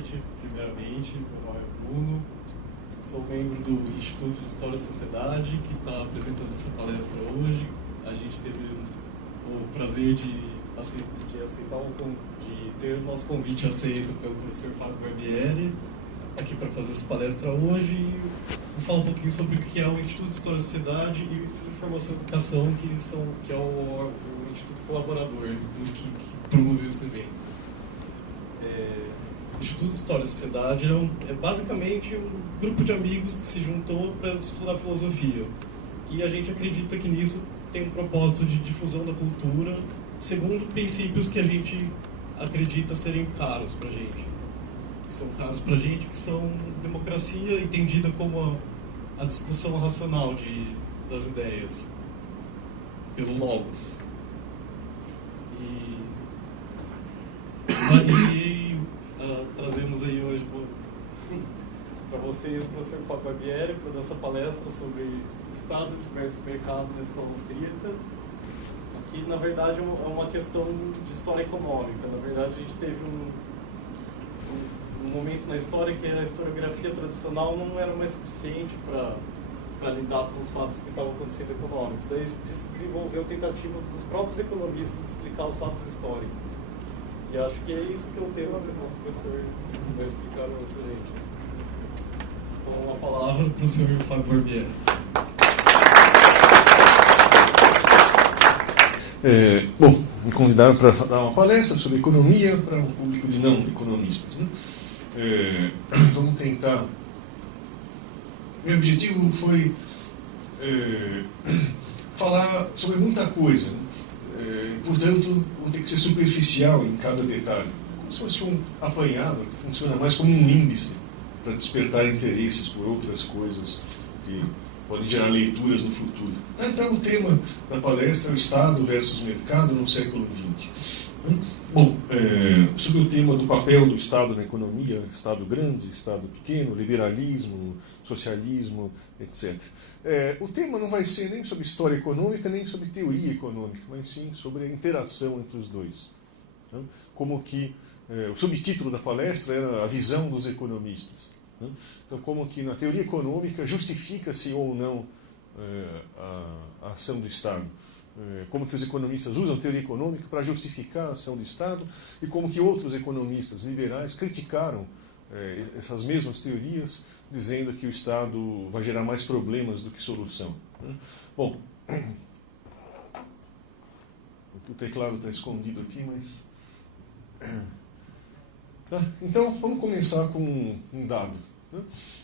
noite. Primeiramente, meu nome é Bruno, sou membro do Instituto de História e Sociedade, que está apresentando essa palestra hoje. A gente teve o prazer de ter o nosso convite aceito pelo professor Fábio Barbieri, aqui para fazer essa palestra hoje. E vou falar um pouquinho sobre o que é o Instituto de História e Sociedade e Informação e Educação, que é o Instituto colaborador do que promoveu esse evento. O Instituto de História e Sociedade é basicamente um grupo de amigos que se juntou para estudar filosofia. E a gente acredita que nisso tem um propósito de difusão da cultura, segundo princípios que a gente acredita serem caros para a gente. Que são caros para a gente, que são democracia entendida como a discussão racional das ideias, pelo Logos. Trazemos aí hoje para vocês o professor Fábio Barbieri para dar essa palestra sobre Estado versus mercado na escola austríaca, que na verdade é uma questão de história econômica. Na verdade, a gente teve um momento na história que a historiografia tradicional não era mais suficiente para lidar com os fatos que estavam acontecendo econômicos. Daí se desenvolveu tentativas dos próprios economistas de explicar os fatos históricos. E acho que é isso que é o tema que o nosso professor vai explicar para a gente. Então, a palavra para o senhor Fábio Barbieri. Bom, me convidaram para dar uma palestra sobre economia para um público de não economistas, né? Vamos tentar. Meu objetivo foi falar sobre muita coisa, né? Portanto, vou ter que ser superficial em cada detalhe, como se fosse um apanhado que funciona mais como um índice para despertar interesses por outras coisas que podem gerar leituras no futuro. Então, o tema da palestra é o Estado versus mercado no século XX. Bom, sobre o tema do papel do Estado na economia, Estado grande, Estado pequeno, liberalismo, socialismo, etc. O tema não vai ser nem sobre história econômica, nem sobre teoria econômica, mas sim sobre a interação entre os dois. Como que o subtítulo da palestra era a visão dos economistas. Então, como que na teoria econômica justifica-se ou não a ação do Estado. Como que os economistas usam a teoria econômica para justificar a ação do Estado e como que outros economistas liberais criticaram essas mesmas teorias, dizendo que o Estado vai gerar mais problemas do que solução. Bom, o teclado está escondido aqui, mas... Então, vamos começar com um dado.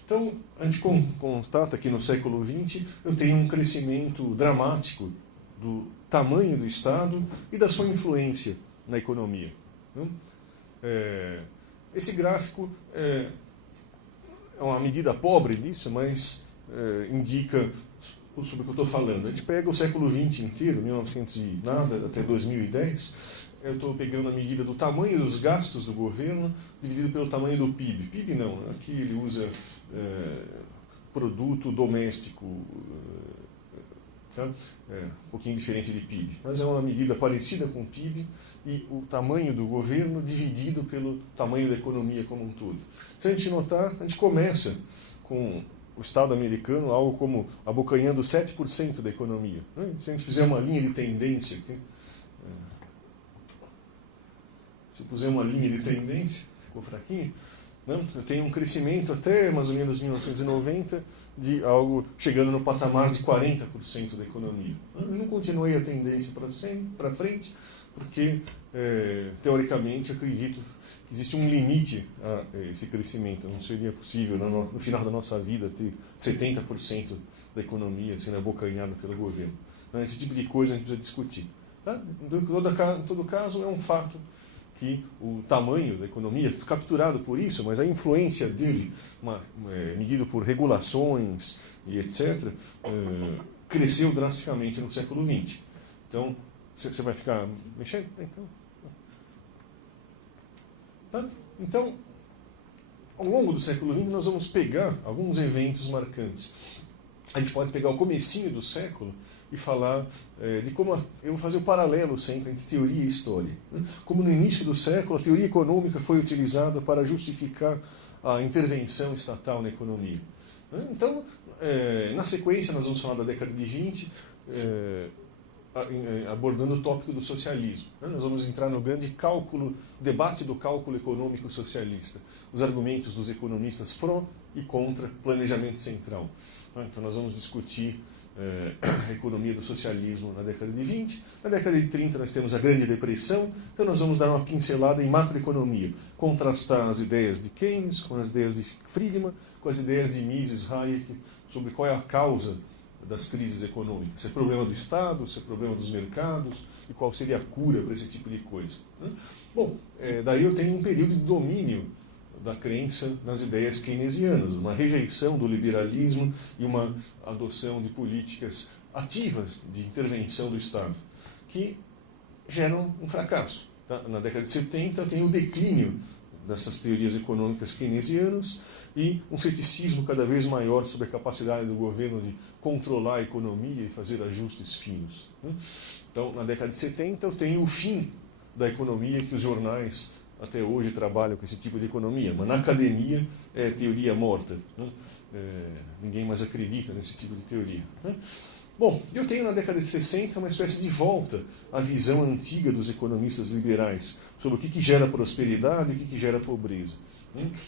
Então, a gente constata que no século XX eu tenho um crescimento dramático do tamanho do Estado e da sua influência na economia. Esse gráfico é uma medida pobre disso, mas indica sobre o que eu estou falando. A gente pega o século XX inteiro, 1900 e nada, até 2010, eu estou pegando a medida do tamanho dos gastos do governo dividido pelo tamanho do PIB. PIB não, aqui ele usa produto doméstico, um pouquinho diferente de PIB, mas é uma medida parecida com o PIB e o tamanho do governo dividido pelo tamanho da economia como um todo. Se a gente notar, a gente começa com o Estado americano, algo como abocanhando 7% da economia. Se a gente fizer uma linha de tendência aqui, se eu puser uma linha de tendência, ficou fraquinho, eu tenho um crescimento até mais ou menos 1990 de algo chegando no patamar de 40% da economia. Eu não continuei a tendência para frente, porque, teoricamente, acredito que existe um limite a esse crescimento. Não seria possível, no final da nossa vida, ter 70% da economia sendo abocanhada pelo governo. Então, esse tipo de coisa a gente precisa discutir. Em todo caso, é um fato que o tamanho da economia, capturado por isso, mas a influência dele, medido por regulações e etc., cresceu drasticamente no século XX. Então, você vai ficar mexendo? Então, ao longo do século XX, nós vamos pegar alguns eventos marcantes. a gente pode pegar o comecinho do século e falar de como... eu vou fazer um paralelo sempre entre teoria e história. Como no início do século a teoria econômica foi utilizada para justificar a intervenção estatal na economia. Então, na sequência, nós vamos falar da década de 20, abordando o tópico do socialismo. Nós vamos entrar no grande debate do cálculo econômico socialista, os argumentos dos economistas pró e contra planejamento central. Então nós vamos discutir a economia do socialismo na década de 20. Na década de 30 nós temos a Grande Depressão, então nós vamos dar uma pincelada em macroeconomia, contrastar as ideias de Keynes com as ideias de Friedman, com as ideias de Mises, Hayek, sobre qual é a causa das crises econômicas. Se é problema do Estado, se é problema dos mercados, e qual seria a cura para esse tipo de coisa. Bom, daí eu tenho um período de domínio da crença nas ideias keynesianas, uma rejeição do liberalismo e uma adoção de políticas ativas de intervenção do Estado, que geram um fracasso. Na década de 70 tem o declínio dessas teorias econômicas keynesianas e um ceticismo cada vez maior sobre a capacidade do governo de controlar a economia e fazer ajustes finos. Então, na década de 70 eu tenho o fim da economia, que os jornais até hoje trabalham com esse tipo de economia, mas na academia é teoria morta. Ninguém mais acredita nesse tipo de teoria. Bom, eu tenho na década de 60 uma espécie de volta à visão antiga dos economistas liberais sobre o que gera prosperidade e o que gera pobreza.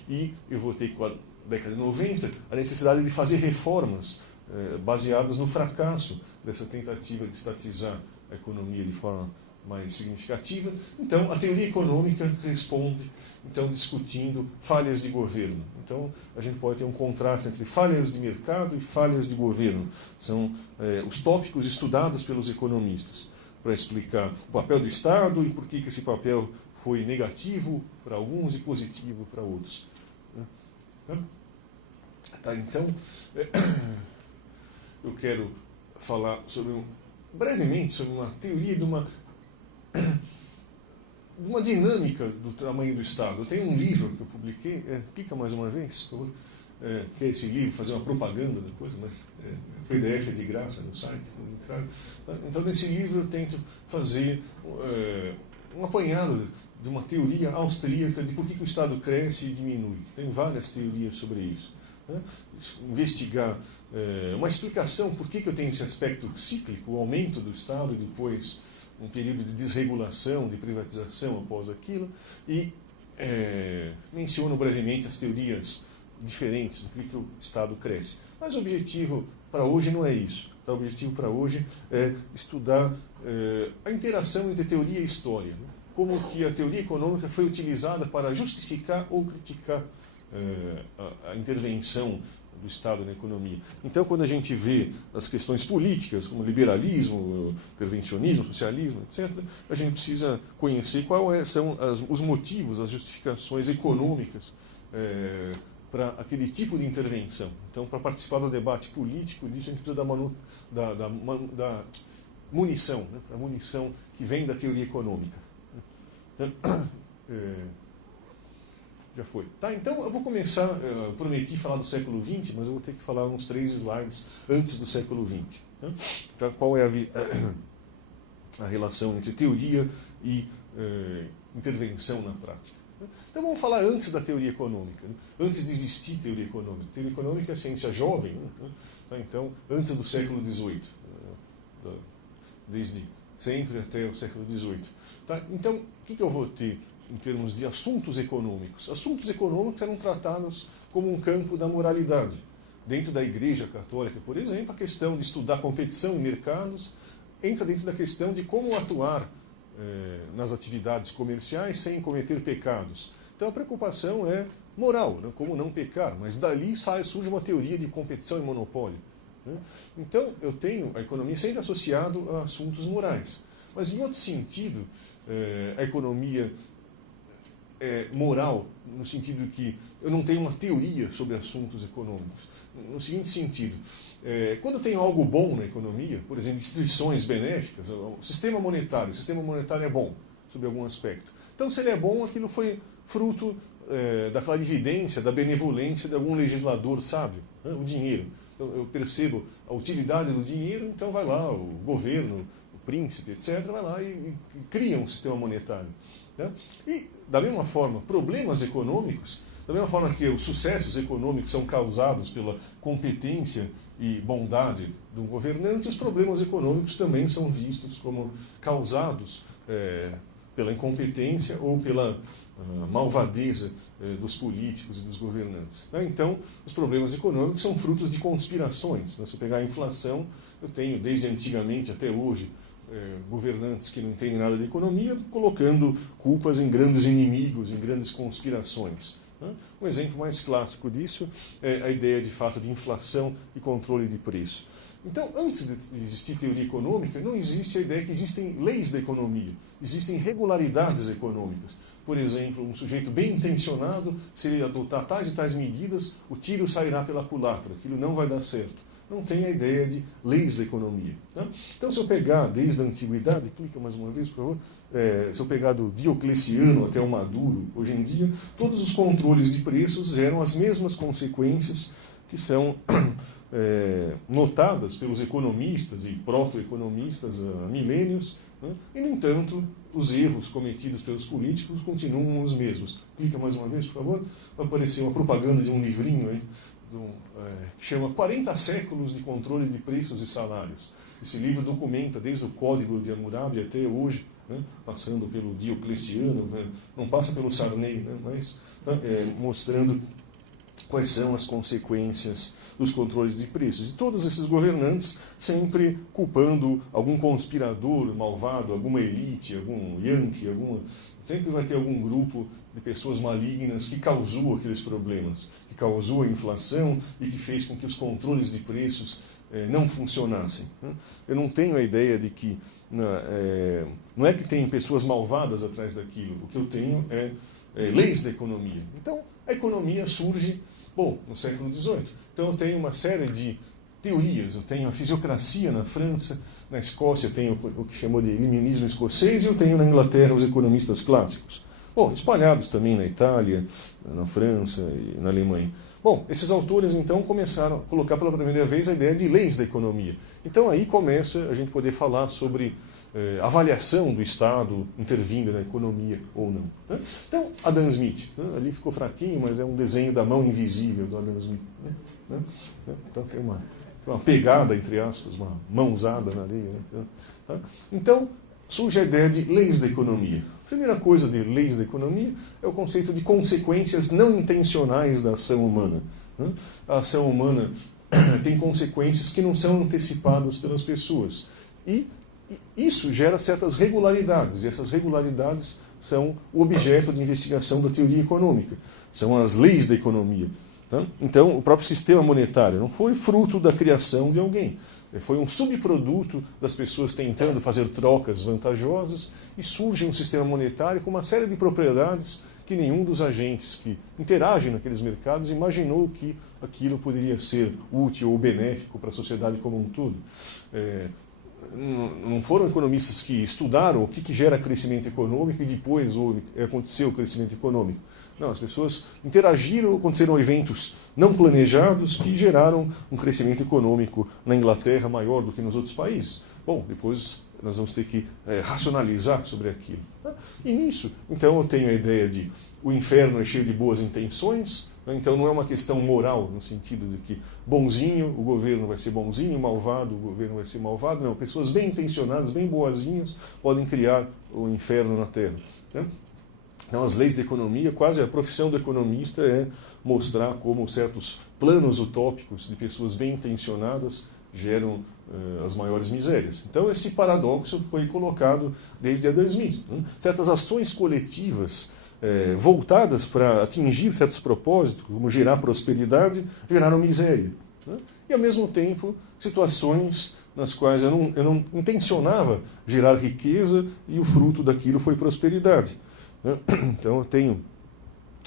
E eu vou ter com a década de 90 a necessidade de fazer reformas baseadas no fracasso dessa tentativa de estatizar a economia de forma mais significativa. Então, a teoria econômica responde, então, discutindo falhas de governo. Então, a gente pode ter um contraste entre falhas de mercado e falhas de governo. São os tópicos estudados pelos economistas para explicar o papel do Estado e por que esse papel foi negativo para alguns e positivo para outros. Tá, então, eu quero falar brevemente sobre uma teoria de uma dinâmica do tamanho do Estado. Eu tenho um livro que eu publiquei, clica mais uma vez, por favor, que é esse livro, fazer uma propaganda da coisa, mas o PDF é de graça no site, então nesse livro eu tento fazer um apanhado de uma teoria austríaca de por que o Estado cresce e diminui. Tem várias teorias sobre isso. Investigar uma explicação por que eu tenho esse aspecto cíclico, o aumento do Estado e depois um período de desregulação, de privatização após aquilo, e menciono brevemente as teorias diferentes do que o Estado cresce. Mas o objetivo para hoje não é isso. O objetivo para hoje é estudar a interação entre teoria e história. Como que a teoria econômica foi utilizada para justificar ou criticar a intervenção do Estado na economia. Então, quando a gente vê as questões políticas, como liberalismo, intervencionismo, socialismo, etc., a gente precisa conhecer quais são os motivos, as justificações econômicas para aquele tipo de intervenção. Então, para participar do debate político disso, a gente precisa da munição, né? A munição que vem da teoria econômica. Já foi. Tá, então eu vou começar, eu prometi falar do século XX, mas eu vou ter que falar uns 3 slides antes do século XX. Né? Então, qual é a relação entre teoria e intervenção na prática? Então vamos falar antes da teoria econômica, né? Antes de existir teoria econômica. Teoria econômica é ciência jovem, né? Tá, então antes do século XVIII, desde sempre até o século XVIII. Tá? Então, o que eu vou ter em termos de assuntos econômicos? Assuntos econômicos eram tratados como um campo da moralidade. Dentro da Igreja Católica, por exemplo, a questão de estudar competição em mercados entra dentro da questão de como atuar nas atividades comerciais sem cometer pecados. Então a preocupação é moral, né? Como não pecar, mas dali surge uma teoria de competição e monopólio. Né? Então eu tenho a economia sempre associada a assuntos morais. Mas em outro sentido, a economia moral, no sentido que eu não tenho uma teoria sobre assuntos econômicos. No seguinte sentido, quando eu tenho algo bom na economia, por exemplo, instituições benéficas, o sistema monetário é bom, sob algum aspecto. Então, se ele é bom, aquilo foi fruto da clarividência, da benevolência de algum legislador sábio, né? O dinheiro. eu percebo a utilidade do dinheiro, então vai lá o governo, o príncipe, etc., vai lá e cria um sistema monetário. Né? E, da mesma forma, problemas econômicos, da mesma forma que os sucessos econômicos são causados pela competência e bondade do governante, os problemas econômicos também são vistos como causados pela incompetência ou pela malvadeza dos políticos e dos governantes. Né? Então, os problemas econômicos são frutos de conspirações. Né? Se pegar a inflação, eu tenho, desde antigamente até hoje, governantes que não entendem nada de economia, colocando culpas em grandes inimigos, em grandes conspirações. Né? Um exemplo mais clássico disso é a ideia de fato de inflação e controle de preço. Então, antes de existir teoria econômica, não existe a ideia que existem leis da economia, existem regularidades econômicas. Por exemplo, um sujeito bem intencionado, se ele adotar tais e tais medidas, o tiro sairá pela culatra, aquilo não vai dar certo. Não tem a ideia de leis da economia. Tá? Então, se eu pegar desde a antiguidade, clica mais uma vez, por favor, se eu pegar do Diocleciano até o Maduro, hoje em dia, todos os controles de preços geram as mesmas consequências que são notadas pelos economistas e proto-economistas há milênios, né? E, no entanto, os erros cometidos pelos políticos continuam os mesmos. Clica mais uma vez, por favor. Vai aparecer uma propaganda de um livrinho aí, que chama 40 séculos de controle de preços e salários. Esse livro documenta desde o Código de Hammurabi até hoje, né, passando pelo Diocleciano, né, não passa pelo Sarney, né, mas mostrando quais são as consequências dos controles de preços. E todos esses governantes sempre culpando algum conspirador malvado, alguma elite, algum yankee, sempre vai ter algum grupo de pessoas malignas que causou aqueles problemas, que causou a inflação e que fez com que os controles de preços não funcionassem. Eu não tenho a ideia de que não é que tem pessoas malvadas atrás daquilo. O que eu tenho é leis da economia. Então, a economia surge, no século XVIII. Então, eu tenho uma série de teorias. Eu tenho a fisiocracia na França, na Escócia eu tenho o que chamou de iluminismo escocês, e eu tenho na Inglaterra os economistas clássicos. Espalhados também na Itália, na França e na Alemanha. Esses autores, então, começaram a colocar pela primeira vez a ideia de leis da economia. Então, aí começa a gente poder falar sobre avaliação do Estado intervindo na economia ou não. Né? Então, Adam Smith, ali ficou fraquinho, mas é um desenho da mão invisível do Adam Smith. Né? Então, tem uma pegada, entre aspas, uma mãozada na areia. Né? Então, surge a ideia de leis da economia. A primeira coisa de leis da economia é o conceito de consequências não intencionais da ação humana. Né? A ação humana tem consequências que não são antecipadas pelas pessoas. E isso gera certas regularidades, e essas regularidades são o objeto de investigação da teoria econômica. São as leis da economia. Tá? Então, o próprio sistema monetário não foi fruto da criação de alguém. Foi um subproduto das pessoas tentando fazer trocas vantajosas, e surge um sistema monetário com uma série de propriedades que nenhum dos agentes que interagem naqueles mercados imaginou que aquilo poderia ser útil ou benéfico para a sociedade como um todo. Não foram economistas que estudaram o que gera crescimento econômico e depois aconteceu o crescimento econômico. Não, as pessoas interagiram, aconteceram eventos não planejados que geraram um crescimento econômico na Inglaterra maior do que nos outros países. Depois nós vamos ter que racionalizar sobre aquilo. E nisso, então, eu tenho a ideia de o inferno é cheio de boas intenções, então não é uma questão moral, no sentido de que bonzinho, o governo vai ser bonzinho, malvado, o governo vai ser malvado. Não, pessoas bem intencionadas, bem boazinhas, podem criar o inferno na Terra. Né? Então, as leis da economia, quase a profissão do economista é mostrar como certos planos utópicos de pessoas bem intencionadas geram as maiores misérias. Então, esse paradoxo foi colocado desde Adam Smith. Né? Certas ações coletivas voltadas para atingir certos propósitos, como gerar prosperidade, geraram miséria. Né? E, ao mesmo tempo, situações nas quais eu não intencionava gerar riqueza e o fruto daquilo foi prosperidade. Então, eu tenho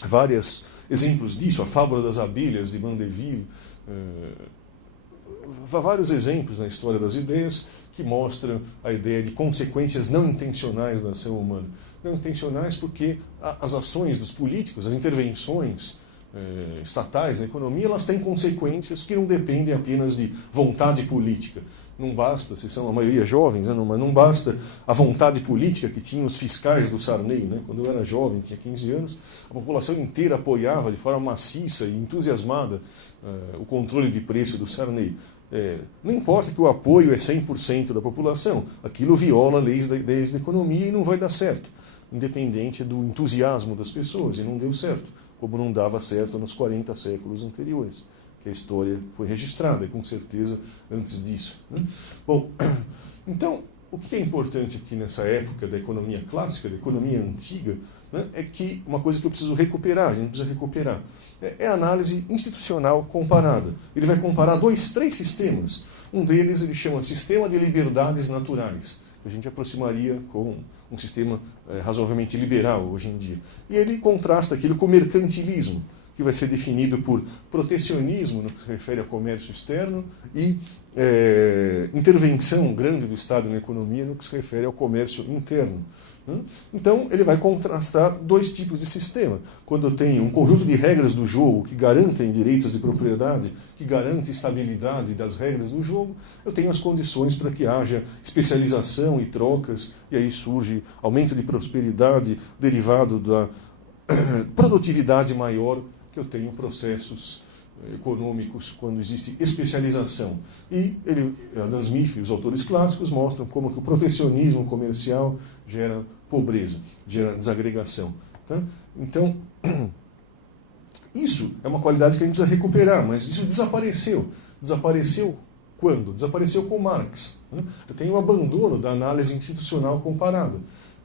vários exemplos disso, a fábula das abelhas de Mandeville, vários exemplos na história das ideias que mostram a ideia de consequências não intencionais da ação humana. Não intencionais porque as ações dos políticos, as intervenções estatais na economia, elas têm consequências que não dependem apenas de vontade política. Não basta, se são a maioria jovens, né, mas não basta a vontade política que tinham os fiscais do Sarney. Né? Quando eu era jovem, tinha 15 anos, a população inteira apoiava de forma maciça e entusiasmada o controle de preço do Sarney. Não importa que o apoio é 100% da população, aquilo viola leis da economia e não vai dar certo, independente do entusiasmo das pessoas, e não deu certo, como não dava certo nos 40 séculos anteriores, que a história foi registrada, e com certeza antes disso. Né? Bom, então, o que é importante aqui nessa época da economia clássica, da economia antiga, né, é que uma coisa que eu preciso recuperar, a gente precisa recuperar, é a análise institucional comparada. Ele vai comparar três sistemas. Um deles ele chama de sistema de liberdades naturais, que a gente aproximaria com um sistema razoavelmente liberal hoje em dia. E ele contrasta aquilo com o mercantilismo, que vai ser definido por protecionismo, no que se refere ao comércio externo, e intervenção grande do Estado na economia, no que se refere ao comércio interno. Então, ele vai contrastar dois tipos de sistema. Quando eu tenho um conjunto de regras do jogo que garantem direitos de propriedade, que garantem estabilidade das regras do jogo, eu tenho as condições para que haja especialização e trocas, e aí surge aumento de prosperidade derivado da produtividade maior, que eu tenho processos econômicos quando existe especialização. E Adam Smith e os autores clássicos mostram como que o protecionismo comercial gera pobreza, gera desagregação. Tá? Então, isso é uma qualidade que a gente precisa recuperar, mas isso desapareceu. Desapareceu quando? Desapareceu com Marx. Né? Eu tenho um abandono da análise institucional comparada.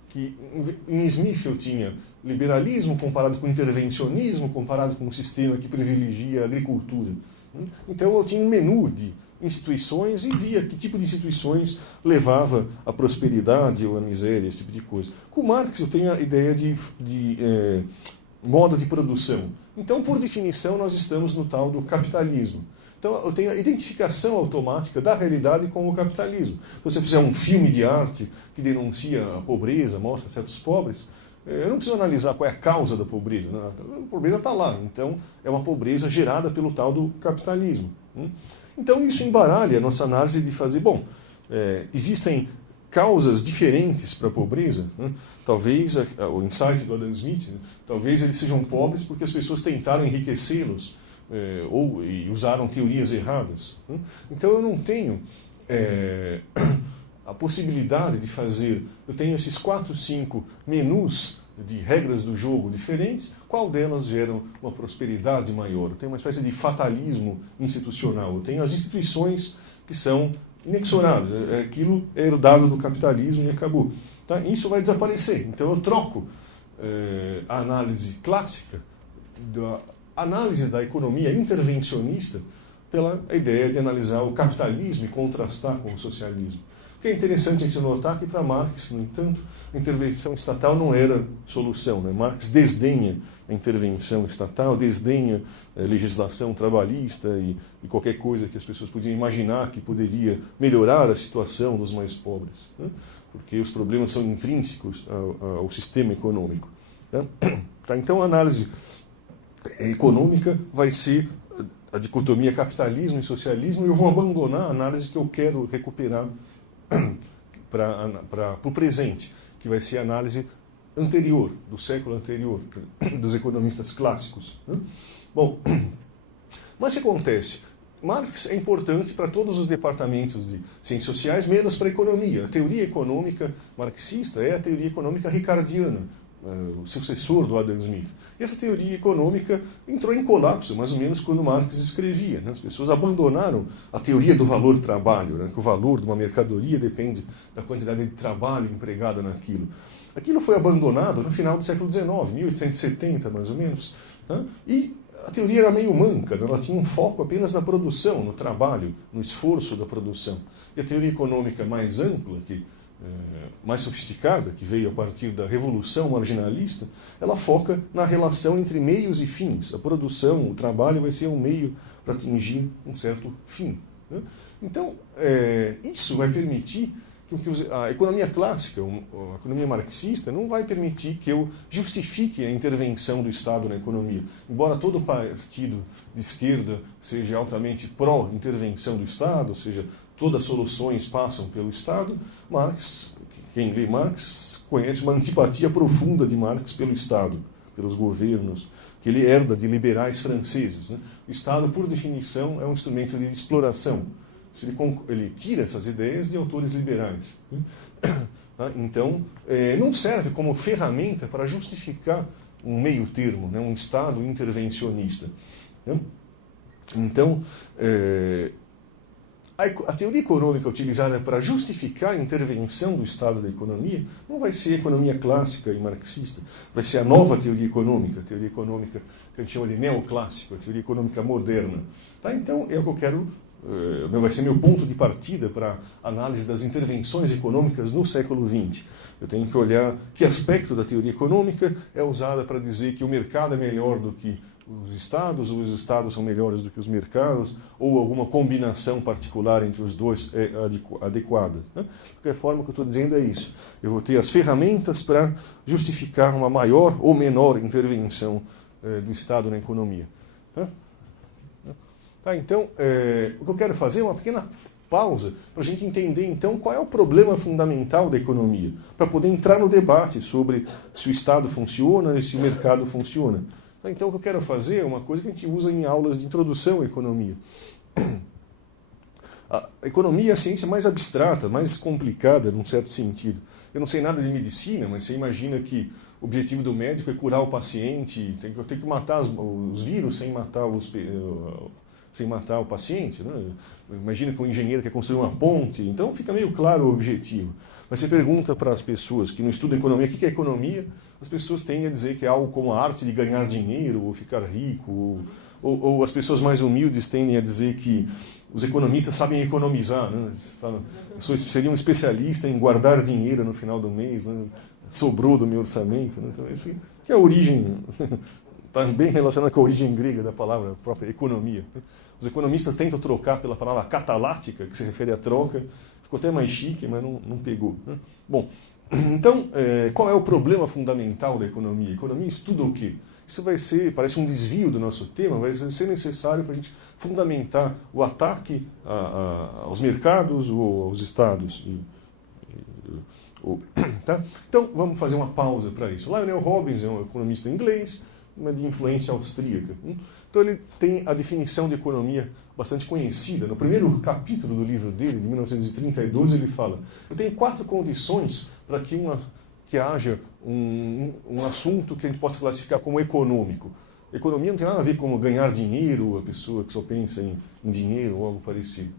Que em Smith eu tinha liberalismo comparado com intervencionismo, comparado com um sistema que privilegia a agricultura. Então eu tinha um menu de instituições e via que tipo de instituições levava à prosperidade ou à miséria, esse tipo de coisa. Com Marx eu tenho a ideia de modo de produção. Então, por definição, nós estamos no tal do capitalismo. Então, eu tenho a identificação automática da realidade com o capitalismo. Se você fizer um filme de arte que denuncia a pobreza, mostra certos pobres, eu não preciso analisar qual é a causa da pobreza. A pobreza está lá. Então, é uma pobreza gerada pelo tal do capitalismo. Então, isso embaralha a nossa análise de fazer, existem causas diferentes para a pobreza. Talvez, o insight do Adam Smith, talvez eles sejam pobres porque as pessoas tentaram enriquecê-los, e usaram teorias erradas. Então eu não tenho a possibilidade de fazer, eu tenho esses 4, 5 menus de regras do jogo diferentes, qual delas gera uma prosperidade maior? Eu tenho uma espécie de fatalismo institucional, eu tenho as instituições que são inexoráveis, aquilo é herdado do capitalismo e acabou. Tá? Isso vai desaparecer, então eu troco a análise clássica da análise da economia intervencionista pela ideia de analisar o capitalismo e contrastar com o socialismo. O que é interessante a gente notar que para Marx, no entanto, a intervenção estatal não era solução. Né? Marx desdenha a intervenção estatal, desdenha a legislação trabalhista e qualquer coisa que as pessoas podiam imaginar que poderia melhorar a situação dos mais pobres, né? Porque os problemas são intrínsecos ao sistema econômico. Né? Tá? Então a análise econômica vai ser a dicotomia capitalismo e socialismo, e eu vou abandonar a análise que eu quero recuperar para o presente, que vai ser a análise anterior, do século anterior, dos economistas clássicos. Né? Bom, mas o que acontece? Marx é importante para todos os departamentos de ciências sociais, menos para a economia. A teoria econômica marxista é a teoria econômica ricardiana, o sucessor do Adam Smith. E essa teoria econômica entrou em colapso, mais ou menos, quando Marx escrevia. Né? As pessoas abandonaram a teoria do valor do trabalho, né? Que o valor de uma mercadoria depende da quantidade de trabalho empregada naquilo. Aquilo foi abandonado no final do século XIX, 1870, mais ou menos. Né? E a teoria era meio manca, né? Ela tinha um foco apenas na produção, no trabalho, no esforço da produção. E a teoria econômica mais ampla, mais sofisticada, que veio a partir da Revolução Marginalista, ela foca na relação entre meios e fins. A produção, o trabalho vai ser um meio para atingir um certo fim. Né? Então, isso vai permitir a economia clássica, a economia marxista, não vai permitir que eu justifique a intervenção do Estado na economia. Embora todo partido de esquerda seja altamente pró-intervenção do Estado, ou seja, todas as soluções passam pelo Estado, Marx, quem lê Marx, conhece uma antipatia profunda de Marx pelo Estado, pelos governos, que ele herda de liberais franceses. Né? O Estado, por definição, é um instrumento de exploração. Ele tira essas ideias de autores liberais. Então, não serve como ferramenta para justificar um meio termo, né? Um Estado intervencionista. Então, a teoria econômica utilizada para justificar a intervenção do Estado da economia não vai ser a economia clássica e marxista, vai ser a nova teoria econômica que a gente chama de neoclássico, a teoria econômica moderna. Tá? Então, é o que eu quero, vai ser meu ponto de partida para a análise das intervenções econômicas no século XX. Eu tenho que olhar que aspecto da teoria econômica é usada para dizer que o mercado é melhor do que os estados, ou os estados são melhores do que os mercados, ou alguma combinação particular entre os dois é adequada. Né? De qualquer forma, o que eu estou dizendo é isso. Eu vou ter as ferramentas para justificar uma maior ou menor intervenção do Estado na economia. Tá, então, o que eu quero fazer é uma pequena pausa para a gente entender, então, qual é o problema fundamental da economia, para poder entrar no debate sobre se o Estado funciona e se o mercado funciona. Então, o que eu quero fazer é uma coisa que a gente usa em aulas de introdução à economia. A economia é a ciência mais abstrata, mais complicada, num certo sentido. Eu não sei nada de medicina, mas você imagina que o objetivo do médico é curar o paciente, tem que matar os vírus sem matar o paciente. Né? Imagina que um engenheiro quer construir uma ponte, então fica meio claro o objetivo. Mas você pergunta para as pessoas que não estudam economia, o que é economia? As pessoas tendem a dizer que é algo como a arte de ganhar dinheiro, ou ficar rico, ou as pessoas mais humildes tendem a dizer que os economistas sabem economizar. Né? Seria um especialista em guardar dinheiro no final do mês, né? Sobrou do meu orçamento. Né? Então, isso que é a origem, está bem relacionado com a origem grega da palavra própria economia. Os economistas tentam trocar pela palavra catalática, que se refere à troca, ficou até mais chique, mas não pegou. Né? Bom, então, qual é o problema fundamental da economia? A economia estuda o quê? Isso parece um desvio do nosso tema, vai ser necessário para a gente fundamentar o ataque aos mercados ou aos estados. Tá? Então, vamos fazer uma pausa para isso. Lionel Robbins é um economista inglês, de influência austríaca. Então, ele tem a definição de economia bastante conhecida. No primeiro capítulo do livro dele, de 1932, ele fala: eu tenho 4 condições para que haja um assunto que a gente possa classificar como econômico. Economia não tem nada a ver com ganhar dinheiro, a pessoa que só pensa em dinheiro ou algo parecido.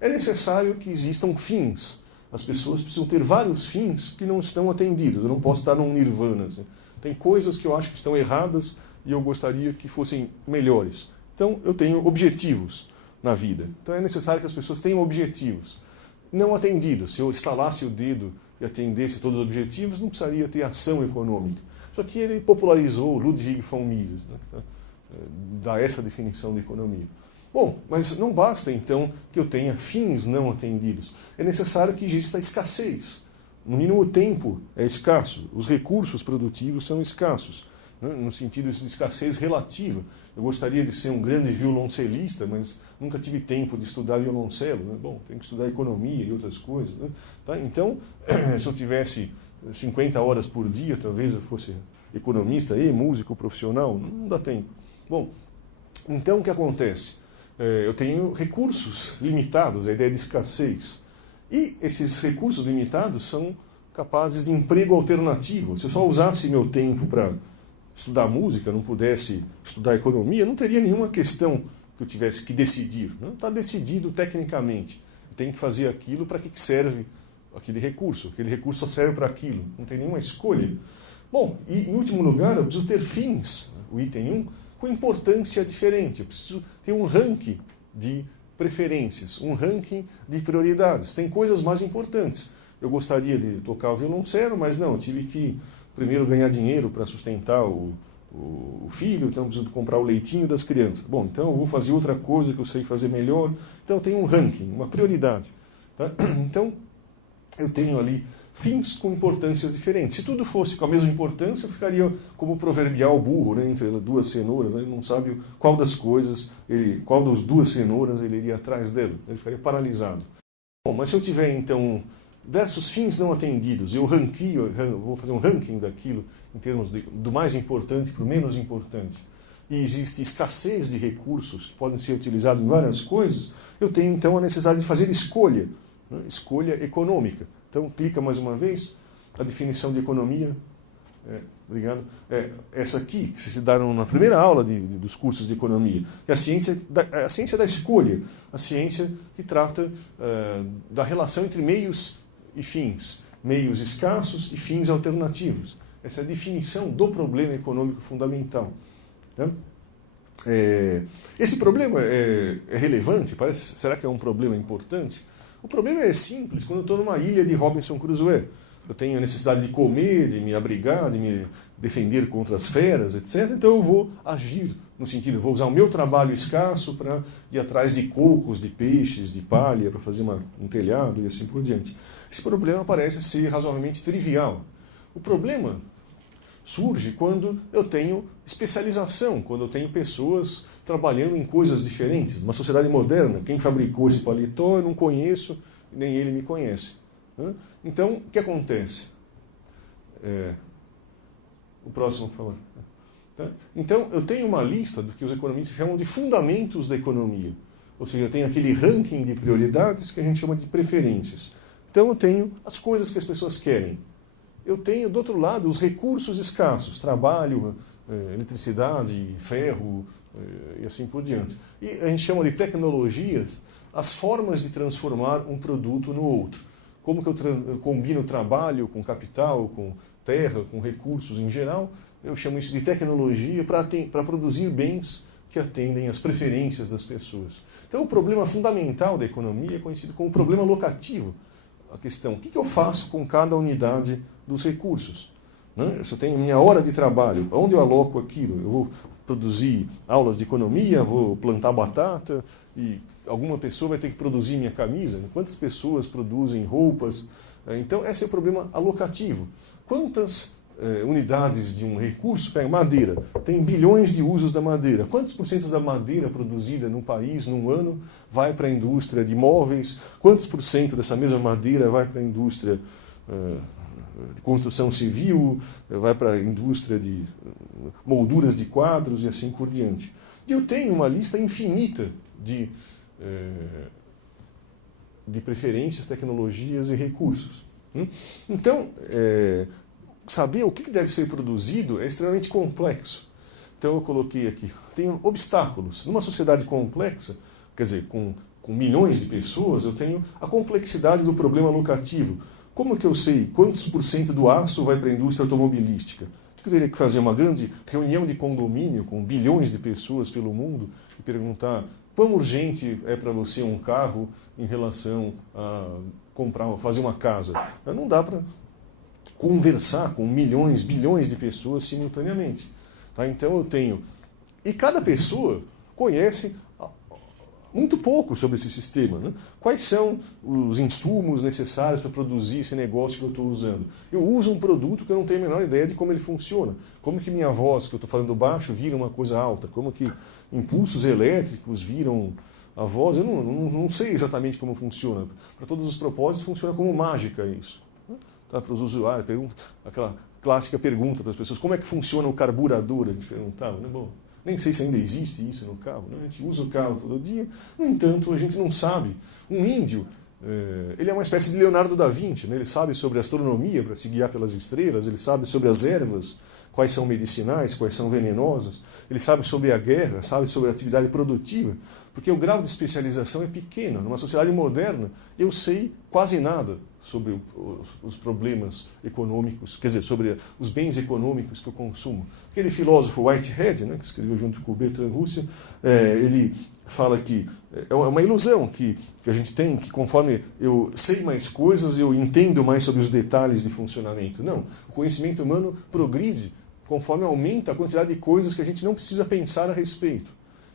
É necessário que existam fins. As pessoas precisam ter vários fins que não estão atendidos. Eu não posso estar num nirvana. Assim. Tem coisas que eu acho que estão erradas e eu gostaria que fossem melhores. Então, eu tenho objetivos na vida. Então, é necessário que as pessoas tenham objetivos não atendidos. Se eu estalasse o dedo e atendesse todos os objetivos, não precisaria ter ação econômica. Só que ele popularizou Ludwig von Mises, né, dá essa definição de economia. Bom, mas não basta, então, que eu tenha fins não atendidos. É necessário que exista escassez. No mínimo, o tempo é escasso. Os recursos produtivos são escassos, né, no sentido de escassez relativa. Eu gostaria de ser um grande violoncelista, mas nunca tive tempo de estudar violoncelo. Né? Bom, tenho que estudar economia e outras coisas. Né? Tá? Então, se eu tivesse 50 horas por dia, talvez eu fosse economista e músico profissional. Não dá tempo. Bom, então o que acontece? Eu tenho recursos limitados, a ideia de escassez. E esses recursos limitados são capazes de emprego alternativo. Se eu só usasse meu tempo para estudar música, não pudesse estudar economia, não teria nenhuma questão que eu tivesse que decidir. Não está decidido tecnicamente. Eu tenho que fazer aquilo, para que serve aquele recurso. Aquele recurso só serve para aquilo. Não tem nenhuma escolha. Bom, e em último lugar, eu preciso ter fins, o item 1, com importância diferente. Eu preciso ter um ranking de preferências, um ranking de prioridades. Tem coisas mais importantes. Eu gostaria de tocar o violoncelo, mas não, eu tive que primeiro ganhar dinheiro para sustentar o filho, então eu preciso comprar o leitinho das crianças. Bom, então eu vou fazer outra coisa que eu sei fazer melhor. Então eu tenho um ranking, uma prioridade. Tá? Então, eu tenho ali fins com importâncias diferentes. Se tudo fosse com a mesma importância, ficaria como o proverbial burro, né, entre duas cenouras. Ele não sabe qual das coisas, qual das duas cenouras ele iria atrás dela. Ele ficaria paralisado. Bom, mas se eu tiver, então, diversos fins não atendidos, eu vou fazer um ranking daquilo em termos do mais importante para o menos importante, e existe escassez de recursos que podem ser utilizados em várias coisas, eu tenho, então, a necessidade de fazer escolha, né, escolha econômica. Então, clica mais uma vez, a definição de economia, obrigado, essa aqui, que vocês deram na primeira aula dos cursos de economia, que é a ciência da escolha, a ciência que trata da relação entre meios e fins, meios escassos e fins alternativos. Essa é a definição do problema econômico fundamental. Né? Esse problema é relevante? Será que é um problema importante? O problema é simples. Quando eu estou numa ilha de Robinson Crusoe, eu tenho a necessidade de comer, de me abrigar, de me defender contra as feras, etc. Então eu vou agir no sentido, vou usar o meu trabalho escasso para ir atrás de cocos, de peixes, de palha, para fazer um telhado e assim por diante. Esse problema parece ser razoavelmente trivial. O problema surge quando eu tenho especialização, quando eu tenho pessoas trabalhando em coisas diferentes. Numa sociedade moderna, quem fabricou esse paletó eu não conheço, nem ele me conhece. Então, o que acontece? O próximo, por favor. Então, eu tenho uma lista do que os economistas chamam de fundamentos da economia. Ou seja, eu tenho aquele ranking de prioridades que a gente chama de preferências. Então, eu tenho as coisas que as pessoas querem. Eu tenho, do outro lado, os recursos escassos, trabalho, eletricidade, ferro, e assim por diante. E a gente chama de tecnologias as formas de transformar um produto no outro. Como que eu combino trabalho com capital, com terra, com recursos em geral, eu chamo isso de tecnologia para produzir bens que atendem às preferências das pessoas. Então, o problema fundamental da economia é conhecido como problema locativo. A questão, o que eu faço com cada unidade dos recursos? Se eu tenho minha hora de trabalho, onde eu aloco aquilo? Eu vou produzir aulas de economia, vou plantar batata e alguma pessoa vai ter que produzir minha camisa? Quantas pessoas produzem roupas? Então, esse é o problema alocativo. Quantas unidades de um recurso? Pega madeira, tem bilhões de usos da madeira. Quantos por cento da madeira produzida no país num ano vai para a indústria de móveis? Quantos por cento dessa mesma madeira vai para a indústria de construção civil, vai para a indústria de molduras de quadros e assim por diante? E eu tenho uma lista infinita de preferências, tecnologias e recursos. Então, saber o que deve ser produzido é extremamente complexo. Então eu coloquei aqui, tenho obstáculos. Numa sociedade complexa, quer dizer, com milhões de pessoas, eu tenho a complexidade do problema locativo. Como que eu sei quantos por cento do aço vai para a indústria automobilística? Eu teria que fazer uma grande reunião de condomínio com bilhões de pessoas pelo mundo e perguntar quão urgente é para você um carro em relação a fazer uma casa. Não dá para conversar com milhões, bilhões de pessoas simultaneamente. Tá? Então eu tenho... E cada pessoa conhece muito pouco sobre esse sistema. Né? Quais são os insumos necessários para produzir esse negócio que eu estou usando? Eu uso um produto que eu não tenho a menor ideia de como ele funciona. Como que minha voz, que eu estou falando baixo, vira uma coisa alta? Como que impulsos elétricos viram a voz? Eu não sei exatamente como funciona. Para todos os propósitos, funciona como mágica isso. Tá? Para os usuários, aquela clássica pergunta para as pessoas, como é que funciona o carburador? A gente perguntava, né? Bom, nem sei se ainda existe isso no carro. Né? A gente usa o carro todo dia, no entanto, a gente não sabe. Um índio, ele é uma espécie de Leonardo da Vinci. Né? Ele sabe sobre astronomia para se guiar pelas estrelas, ele sabe sobre as ervas, quais são medicinais, quais são venenosas, ele sabe sobre a guerra, sabe sobre a atividade produtiva, porque o grau de especialização é pequeno. Numa sociedade moderna, eu sei quase nada sobre os problemas econômicos, quer dizer, sobre os bens econômicos que eu consumo. Aquele filósofo Whitehead, né, que escreveu junto com o Bertrand Russell, ele fala que é uma ilusão que a gente tem, que conforme eu sei mais coisas, eu entendo mais sobre os detalhes de funcionamento. Não, o conhecimento humano progride conforme aumenta a quantidade de coisas que a gente não precisa pensar a respeito.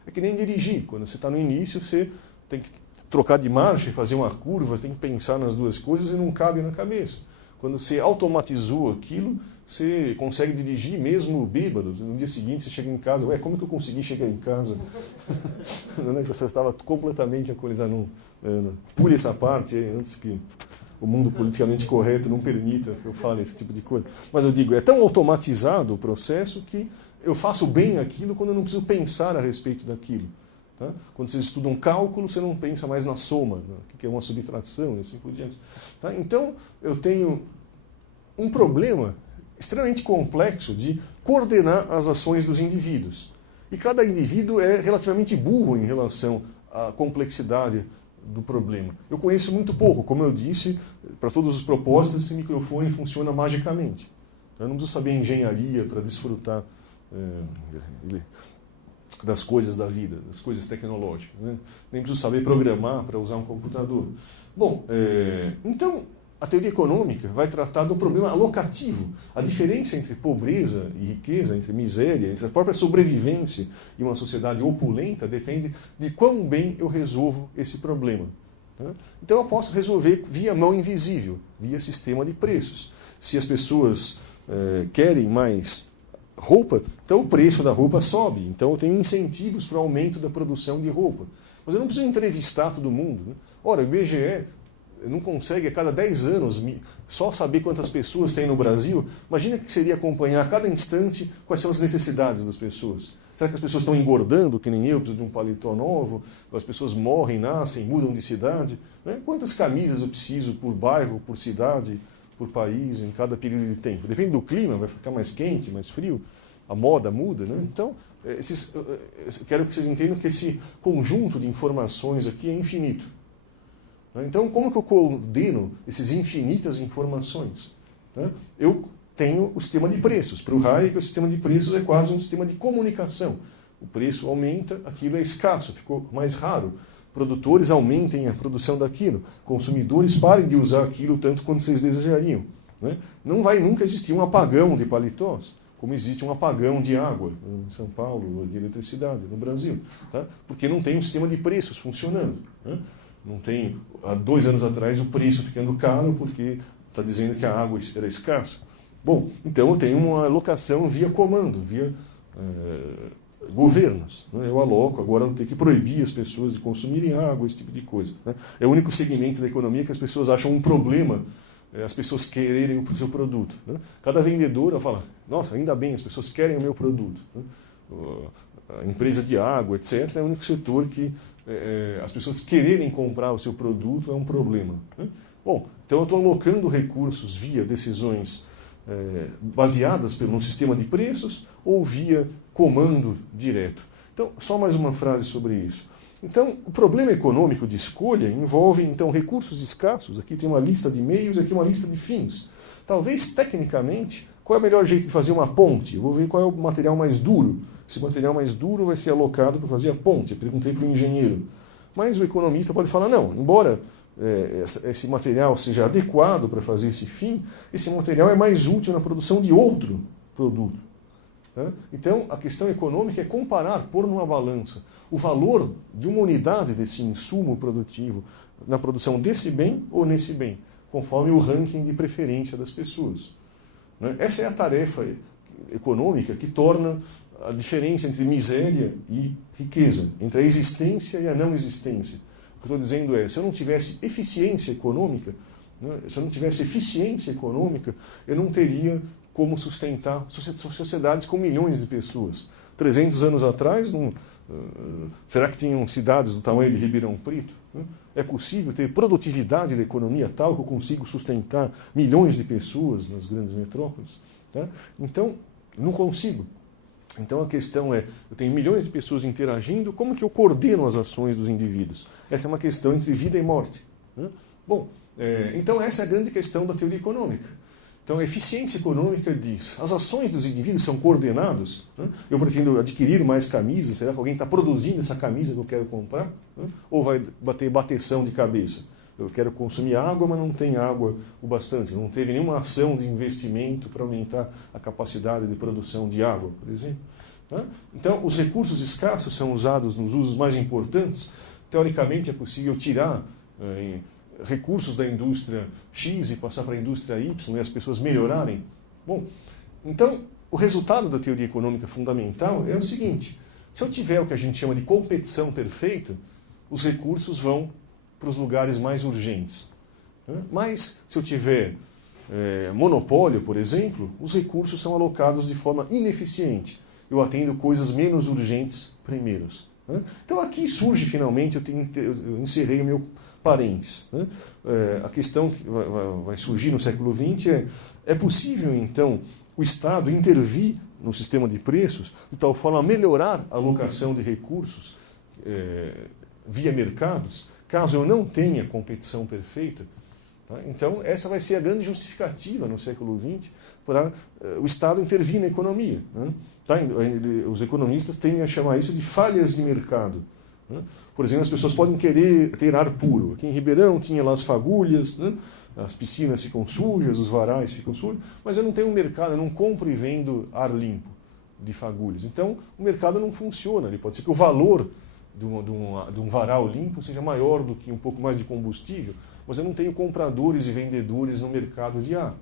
É que nem dirigir. Quando você está no início, você tem que trocar de marcha e fazer uma curva, tem que pensar nas duas coisas e não cabe na cabeça. Quando você automatizou aquilo, você consegue dirigir mesmo bêbado. No dia seguinte você chega em casa, ué, como que eu consegui chegar em casa? Você estava completamente alcoolizado. Pule essa parte antes que o mundo politicamente correto não permita que eu fale esse tipo de coisa. Mas eu digo, é tão automatizado o processo que eu faço bem aquilo quando eu não preciso pensar a respeito daquilo. Tá? Quando vocês estudam cálculo, você não pensa mais na soma, né? Que é uma subtração e assim por diante. Tá? Então, eu tenho um problema extremamente complexo de coordenar as ações dos indivíduos. E cada indivíduo é relativamente burro em relação à complexidade do problema. Eu conheço muito pouco. Como eu disse, para todos os propósitos, esse microfone funciona magicamente. Eu não preciso saber engenharia para desfrutar das coisas da vida, das coisas tecnológicas. Né? Nem preciso saber programar para usar um computador. Bom, então, a teoria econômica vai tratar do problema alocativo, a diferença entre pobreza e riqueza, entre miséria, entre a própria sobrevivência e uma sociedade opulenta, depende de quão bem eu resolvo esse problema. Né? Então eu posso resolver via mão invisível, via sistema de preços. Se as pessoas querem mais roupa, então o preço da roupa sobe. Então eu tenho incentivos para o aumento da produção de roupa. Mas eu não preciso entrevistar todo mundo. Né? Ora, o IBGE não consegue a cada 10 anos só saber quantas pessoas tem no Brasil. Imagina que seria acompanhar a cada instante quais são as necessidades das pessoas. Será que as pessoas estão engordando, que nem eu, preciso de um paletó novo? As pessoas morrem, nascem, mudam de cidade? Né? Quantas camisas eu preciso por bairro, por cidade, por país, em cada período de tempo? Depende do clima, vai ficar mais quente, mais frio, a moda muda. Né? Então, quero que vocês entendam que esse conjunto de informações aqui é infinito. Então, como que eu coordeno essas infinitas informações? Eu tenho o sistema de preços. Para o Hayek, o sistema de preços é quase um sistema de comunicação. O preço aumenta, aquilo é escasso, ficou mais raro. Produtores aumentem a produção daquilo. Consumidores parem de usar aquilo tanto quanto vocês desejariam. Não vai nunca existir um apagão de paletós, como existe um apagão de água em São Paulo, de eletricidade no Brasil. Tá? Porque não tem um sistema de preços funcionando. Não tem, há 2 anos atrás, o preço ficando caro porque está dizendo que a água era escassa. Bom, então eu tenho uma alocação via comando, via governos. Eu aloco, agora eu não tenho que proibir as pessoas de consumirem água, esse tipo de coisa. É o único segmento da economia que as pessoas acham um problema as pessoas quererem o seu produto. Cada vendedora fala, nossa, ainda bem, as pessoas querem o meu produto. A empresa de água, etc., é o único setor que as pessoas quererem comprar o seu produto é um problema. Bom, então eu estou alocando recursos via decisões baseadas num sistema de preços ou via comando direto. Então, só mais uma frase sobre isso. Então, o problema econômico de escolha envolve, então, recursos escassos. Aqui tem uma lista de meios e aqui uma lista de fins. Talvez, tecnicamente, qual é o melhor jeito de fazer uma ponte? Eu vou ver qual é o material mais duro. Esse material mais duro vai ser alocado para fazer a ponte. Eu perguntei para o engenheiro. Mas o economista pode falar, não, embora esse material seja adequado para fazer esse fim, esse material é mais útil na produção de outro produto. Então, a questão econômica é comparar, pôr numa balança o valor de uma unidade desse insumo produtivo na produção desse bem ou nesse bem, conforme o ranking de preferência das pessoas. Essa é a tarefa econômica que torna a diferença entre miséria e riqueza, entre a existência e a não existência. O que eu estou dizendo é, se eu não tivesse eficiência econômica, eu não teria como sustentar sociedades com milhões de pessoas. 300 anos atrás, será que tinham cidades do tamanho de Ribeirão Preto? É possível ter produtividade da economia tal que eu consigo sustentar milhões de pessoas nas grandes metrópoles? Então, não consigo. Então a questão é, eu tenho milhões de pessoas interagindo, como que eu coordeno as ações dos indivíduos? Essa é uma questão entre vida e morte. Bom, então essa é a grande questão da teoria econômica. Então a eficiência econômica diz, as ações dos indivíduos são coordenadas? Eu pretendo adquirir mais camisas, será que alguém está produzindo essa camisa que eu quero comprar? Ou vai bater bateção de cabeça? Eu quero consumir água, mas não tem água o bastante. Não teve nenhuma ação de investimento para aumentar a capacidade de produção de água, por exemplo. Então, os recursos escassos são usados nos usos mais importantes teoricamente é possível tirar recursos da indústria X e passar para a indústria Y e as pessoas melhorarem. Bom, então, o resultado da teoria econômica fundamental é o seguinte: se eu tiver o que a gente chama de competição perfeita, os recursos vão para os lugares mais urgentes. Mas, se eu tiver monopólio, por exemplo, os recursos são alocados de forma ineficiente. Eu atendo coisas menos urgentes primeiros. Então, aqui surge, finalmente, eu encerrei o meu parênteses. A questão que vai surgir no século XX é possível, então, o Estado intervir no sistema de preços de tal forma a melhorar a alocação de recursos via mercados, caso eu não tenha competição perfeita? Então, essa vai ser a grande justificativa no século XX para o Estado intervir na economia. Os economistas tendem a chamar isso de falhas de mercado. Por exemplo, as pessoas podem querer ter ar puro. Aqui em Ribeirão tinha lá as fagulhas, as piscinas ficam sujas, os varais ficam sujos, mas eu não tenho um mercado, eu não compro e vendo ar limpo de fagulhas. Então, o mercado não funciona. Ele pode ser que o valor de um varal limpo seja maior do que um pouco mais de combustível, mas eu não tenho compradores e vendedores no mercado de ar.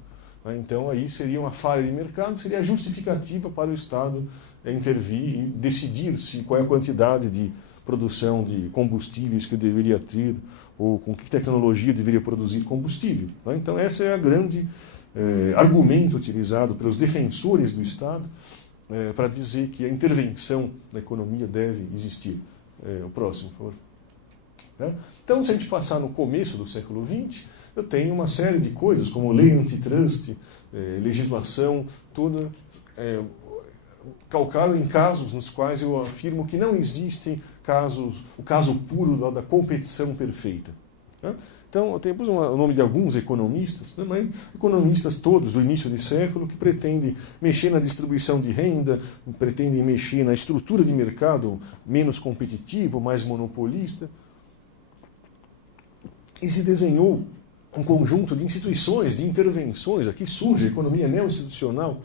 Então, aí seria uma falha de mercado, seria a justificativa para o Estado intervir e decidir qual é a quantidade de produção de combustíveis que eu deveria ter, ou com que tecnologia eu deveria produzir combustível. Então, esse é o grande argumento utilizado pelos defensores do Estado para dizer que a intervenção na economia deve existir. O próximo, por favor. Então, se a gente passar no começo do século XX, eu tenho uma série de coisas, como lei antitrust, legislação toda calcada em casos nos quais eu afirmo que não existem o caso puro da competição perfeita. Então, eu pus o nome de alguns economistas, mas economistas todos do início do século que pretendem mexer na distribuição de renda, pretendem mexer na estrutura de mercado menos competitivo, mais monopolista. E se desenhou um conjunto de instituições, de intervenções. Aqui surge a economia neo-institucional,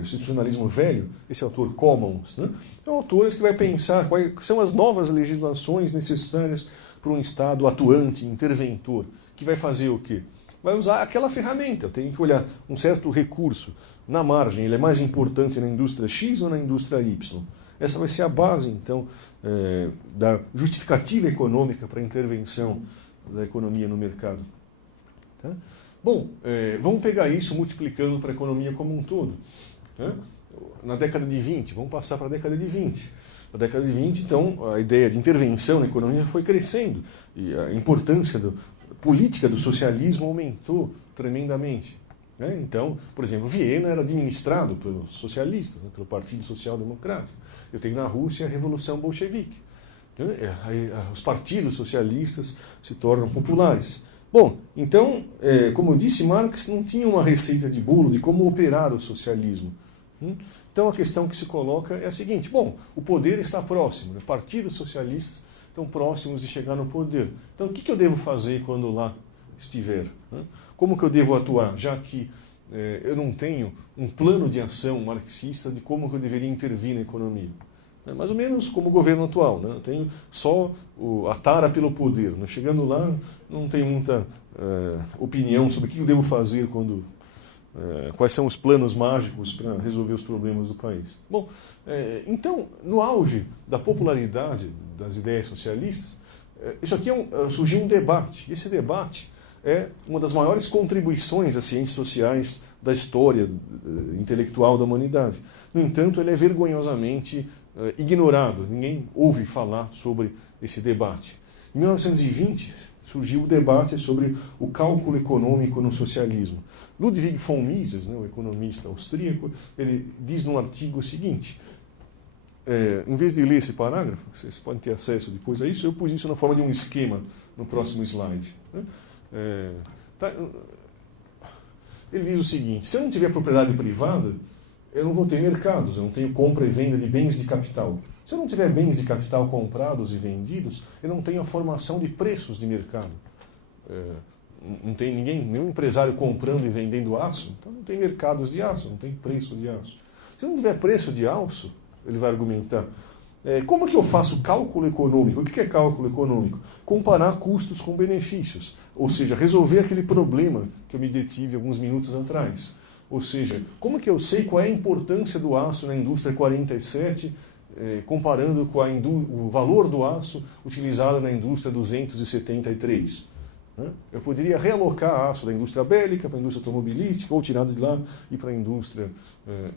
institucionalismo velho, esse autor Commons. São autores que vai pensar quais são as novas legislações necessárias para um Estado atuante, interventor, que vai fazer o quê? Vai usar aquela ferramenta. Eu tenho que olhar um certo recurso na margem, ele é mais importante na indústria X ou na indústria Y? Essa vai ser a base, então, da justificativa econômica para a intervenção da economia no mercado. Tá? Bom, vamos pegar isso multiplicando para a economia como um todo. Na década de 20, vamos passar para a década de 20. Na década de 20, então, a ideia de intervenção na economia foi crescendo e a importância da política do socialismo aumentou tremendamente. Então, por exemplo, Viena era administrado pelos socialistas, pelo Partido Social Democrático. Eu tenho na Rússia a Revolução Bolchevique. Os partidos socialistas se tornam populares. Bom, então, como eu disse, Marx não tinha uma receita de bolo de como operar o socialismo. Então, a questão que se coloca é a seguinte: bom, o poder está próximo, os partidos socialistas estão próximos de chegar no poder. Então, o que eu devo fazer quando lá estiver? Como que eu devo atuar, já que eu não tenho um plano de ação marxista de como que eu deveria intervir na economia? Mais ou menos como o governo atual. Eu tenho só a tara pelo poder. Chegando lá, não tenho muita opinião sobre o que eu devo fazer quais são os planos mágicos para resolver os problemas do país. Bom, então, no auge da popularidade das ideias socialistas, isso aqui surgiu um debate. E esse debate é uma das maiores contribuições às ciências sociais da história intelectual da humanidade. No entanto, ele é vergonhosamente ignorado. Ninguém ouve falar sobre esse debate. Em 1920, surgiu o debate sobre o cálculo econômico no socialismo. Ludwig von Mises, o economista austríaco, ele diz no artigo o seguinte: em vez de ler esse parágrafo, vocês podem ter acesso depois a isso, eu pus isso na forma de um esquema no próximo slide. Ele diz o seguinte: se eu não tiver propriedade privada, eu não vou ter mercados, eu não tenho compra e venda de bens de capital. Se eu não tiver bens de capital comprados e vendidos, eu não tenho a formação de preços de mercado. Não tem nenhum empresário comprando e vendendo aço, então não tem mercados de aço, não tem preço de aço. Se não tiver preço de aço, ele vai argumentar, Como que eu faço cálculo econômico? O que é cálculo econômico? Comparar custos com benefícios, ou seja, resolver aquele problema que eu me detive alguns minutos atrás. Ou seja, como que eu sei qual é a importância do aço na indústria 47, comparando com o valor do aço utilizado na indústria 273? Eu poderia realocar aço da indústria bélica para a indústria automobilística, ou tirado de lá e para a indústria...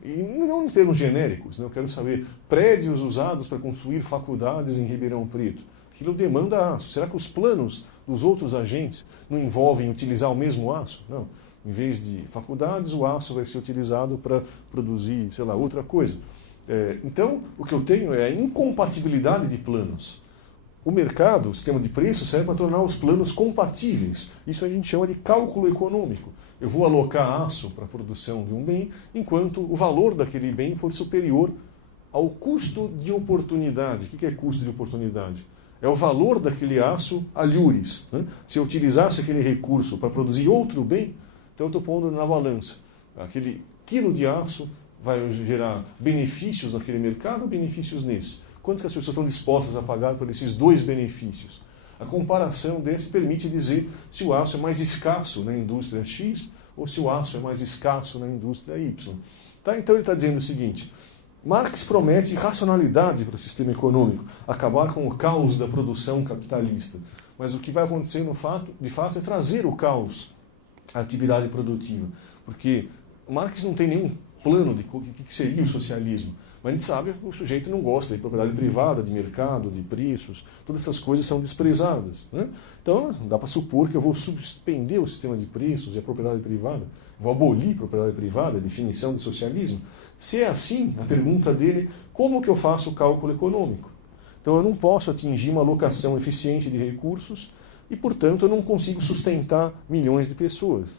E não em termos genéricos, eu quero saber prédios usados para construir faculdades em Ribeirão Preto. Aquilo demanda aço. Será que os planos dos outros agentes não envolvem utilizar o mesmo aço? Não. Em vez de faculdades, o aço vai ser utilizado para produzir, sei lá, outra coisa. Então, o que eu tenho é a incompatibilidade de planos. O mercado, o sistema de preços, serve para tornar os planos compatíveis. Isso a gente chama de cálculo econômico. Eu vou alocar aço para a produção de um bem, enquanto o valor daquele bem for superior ao custo de oportunidade. O que é custo de oportunidade? É o valor daquele aço a lures. Se eu utilizasse aquele recurso para produzir outro bem, então eu estou pondo na balança. Aquele quilo de aço vai gerar benefícios naquele mercado ou benefícios nesse? Quanto que as pessoas estão dispostas a pagar por esses dois benefícios? A comparação desse permite dizer se o aço é mais escasso na indústria X ou se o aço é mais escasso na indústria Y. Então ele está dizendo o seguinte: Marx promete racionalidade para o sistema econômico, acabar com o caos da produção capitalista. Mas o que vai acontecer de fato é trazer o caos à atividade produtiva. Porque Marx não tem nenhum plano de o que seria o socialismo. Mas a gente sabe que o sujeito não gosta de propriedade privada, de mercado, de preços, todas essas coisas são desprezadas. Então, dá para supor que eu vou suspender o sistema de preços e a propriedade privada, vou abolir a propriedade privada, a definição de socialismo. Se é assim, a pergunta dele, como que eu faço o cálculo econômico? Então, eu não posso atingir uma alocação eficiente de recursos e, portanto, eu não consigo sustentar milhões de pessoas.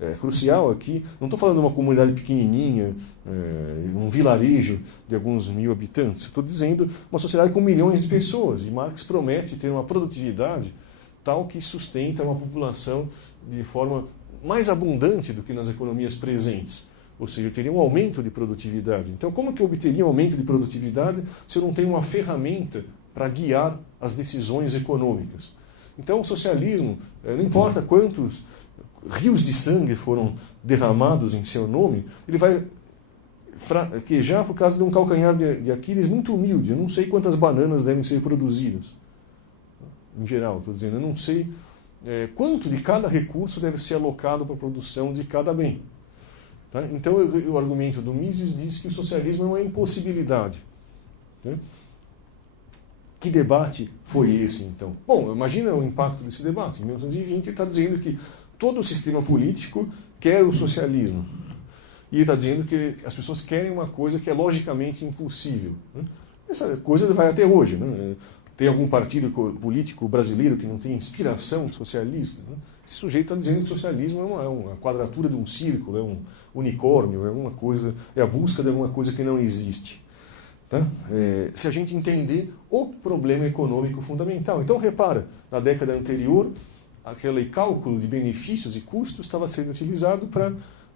É crucial aqui, não estou falando de uma comunidade pequenininha, um vilarejo de alguns mil habitantes, estou dizendo uma sociedade com milhões de pessoas. E Marx promete ter uma produtividade tal que sustenta uma população de forma mais abundante do que nas economias presentes. Ou seja, eu teria um aumento de produtividade. Então, como que eu obteria um aumento de produtividade se eu não tenho uma ferramenta para guiar as decisões econômicas? Então, o socialismo, não importa quantos rios de sangue foram derramados em seu nome, ele vai fraquejar por causa de um calcanhar de Aquiles muito humilde. Eu não sei quantas bananas devem ser produzidas. Em geral, estou dizendo, eu não sei quanto de cada recurso deve ser alocado para a produção de cada bem. Tá? Então, o argumento do Mises diz que o socialismo é uma impossibilidade. Que debate foi esse, então? Bom, imagina o impacto desse debate. Em 1920, ele está dizendo que todo o sistema político quer o socialismo. E ele está dizendo que as pessoas querem uma coisa que é logicamente impossível. Essa coisa vai até hoje. Tem algum partido político brasileiro que não tem inspiração socialista? Esse sujeito está dizendo que o socialismo é uma quadratura de um círculo, é um unicórnio, é alguma coisa, é a busca de alguma coisa que não existe. Tá? Se a gente entender o problema econômico fundamental. Então, repara, na década anterior, aquele cálculo de benefícios e custos estava sendo utilizado para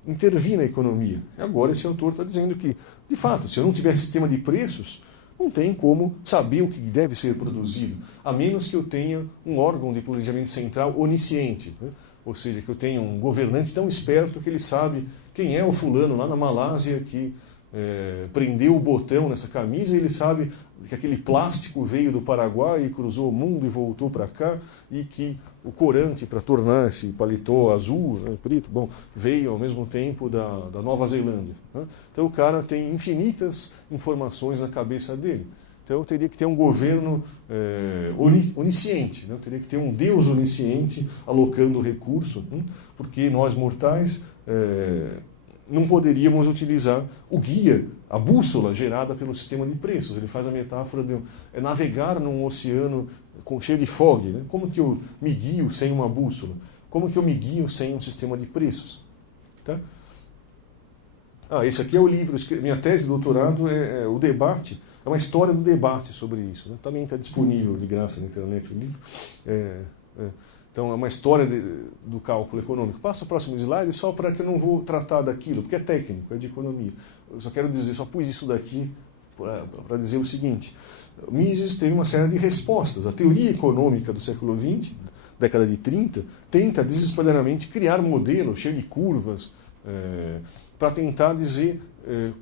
intervir na economia. Agora, esse autor está dizendo que, de fato, se eu não tiver sistema de preços, não tem como saber o que deve ser produzido, a menos que eu tenha um órgão de planejamento central onisciente. Ou seja, que eu tenha um governante tão esperto que ele sabe quem é o fulano lá na Malásia que prendeu o botão nessa camisa, e ele sabe que aquele plástico veio do Paraguai e cruzou o mundo e voltou para cá, e que o corante para tornar esse paletó azul, preto, veio ao mesmo tempo da Nova Zelândia. Então o cara tem infinitas informações na cabeça dele. Então eu teria que ter um governo onisciente, eu teria que ter um Deus onisciente alocando recurso, porque nós mortais não poderíamos utilizar o guia, a bússola gerada pelo sistema de preços. Ele faz a metáfora de navegar num oceano cheio de fog. Como que eu me guio sem uma bússola? Como que eu me guio sem um sistema de preços? Tá? Esse aqui é o livro. Minha tese de doutorado é o debate, é uma história do debate sobre isso. Também está disponível de graça na internet o livro. Então, é uma história do cálculo econômico. Passa o próximo slide só para que eu não vou tratar daquilo, porque é técnico, é de economia. Eu só quero dizer, só pus isso daqui para dizer o seguinte: Mises teve uma série de respostas. A teoria econômica do século XX, década de 30, tenta desesperadamente criar modelos cheios de curvas para tentar dizer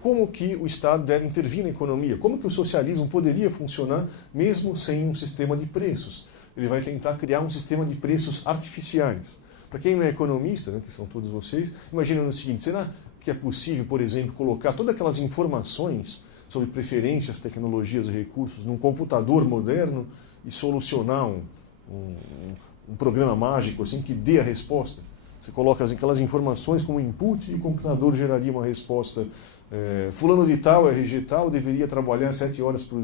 como que o Estado deve intervir na economia, como que o socialismo poderia funcionar mesmo sem um sistema de preços. Ele vai tentar criar um sistema de preços artificiais. Para quem não é economista, né, que são todos vocês, imaginem o seguinte: será que é possível, por exemplo, colocar todas aquelas informações sobre preferências, tecnologias e recursos num computador moderno e solucionar um programa mágico assim que dê a resposta? Você coloca aquelas informações como input e o computador geraria uma resposta. Fulano de tal, RG tal, deveria trabalhar 7 horas por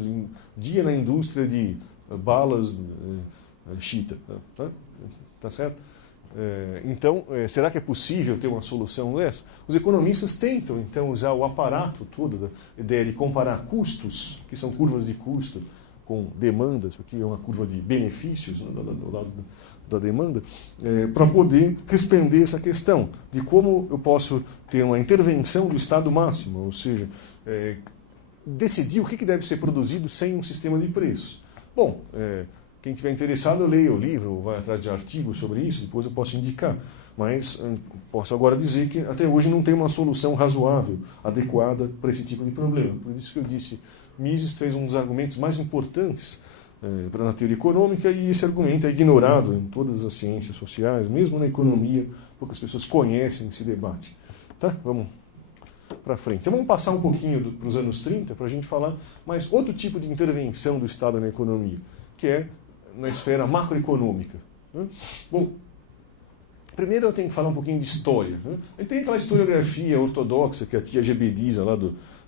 dia na indústria de balas chita. Tá certo? Então, será que é possível ter uma solução dessa? Os economistas tentam, então, usar o aparato todo, da ideia de comparar custos, que são curvas de custo, com demandas, isso aqui é uma curva de benefícios, né, do lado da demanda, para poder responder essa questão de como eu posso ter uma intervenção do Estado máximo, ou seja, decidir o que deve ser produzido sem um sistema de preços. Bom, quem estiver interessado, leia o livro, vai atrás de artigos sobre isso, depois eu posso indicar. Mas posso agora dizer que até hoje não tem uma solução razoável, adequada para esse tipo de problema. Por isso que eu disse, Mises fez um dos argumentos mais importantes na teoria econômica, e esse argumento é ignorado em todas as ciências sociais, mesmo na economia, poucas pessoas conhecem esse debate. Tá? Vamos para frente. Então vamos passar um pouquinho para os anos 30 para a gente falar mais outro tipo de intervenção do Estado na economia, que é na esfera macroeconômica. Bom, primeiro eu tenho que falar um pouquinho de história. Tem aquela historiografia ortodoxa que a tia Gebediza lá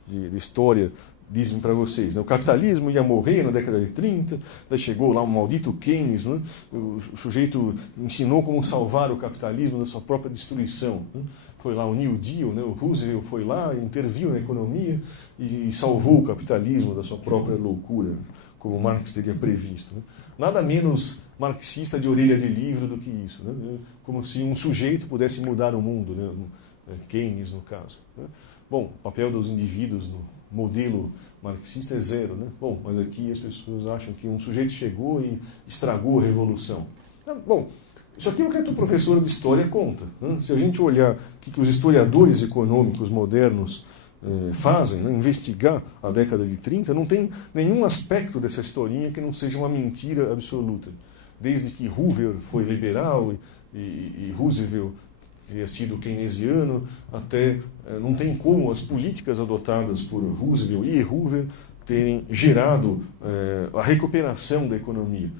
de história dizem para vocês. O capitalismo ia morrer na década de 30, daí chegou lá um maldito Keynes, né? O sujeito ensinou como salvar o capitalismo da sua própria destruição. Foi lá o New Deal, né? O Roosevelt foi lá, interviu na economia e salvou o capitalismo da sua própria loucura, como Marx teria previsto. Nada menos marxista de orelha de livro do que isso. Como se um sujeito pudesse mudar o mundo, Keynes no caso. Bom, o papel dos indivíduos no modelo marxista é zero. Bom, mas aqui as pessoas acham que um sujeito chegou e estragou a revolução. Bom, isso aqui é o que o professor de história conta. Se a gente olhar o que os historiadores econômicos modernos fazem, investigar a década de 30, não tem nenhum aspecto dessa historinha que não seja uma mentira absoluta. Desde que Hoover foi liberal e Roosevelt teria sido keynesiano, até não tem como as políticas adotadas por Roosevelt e Hoover terem gerado a recuperação da economia.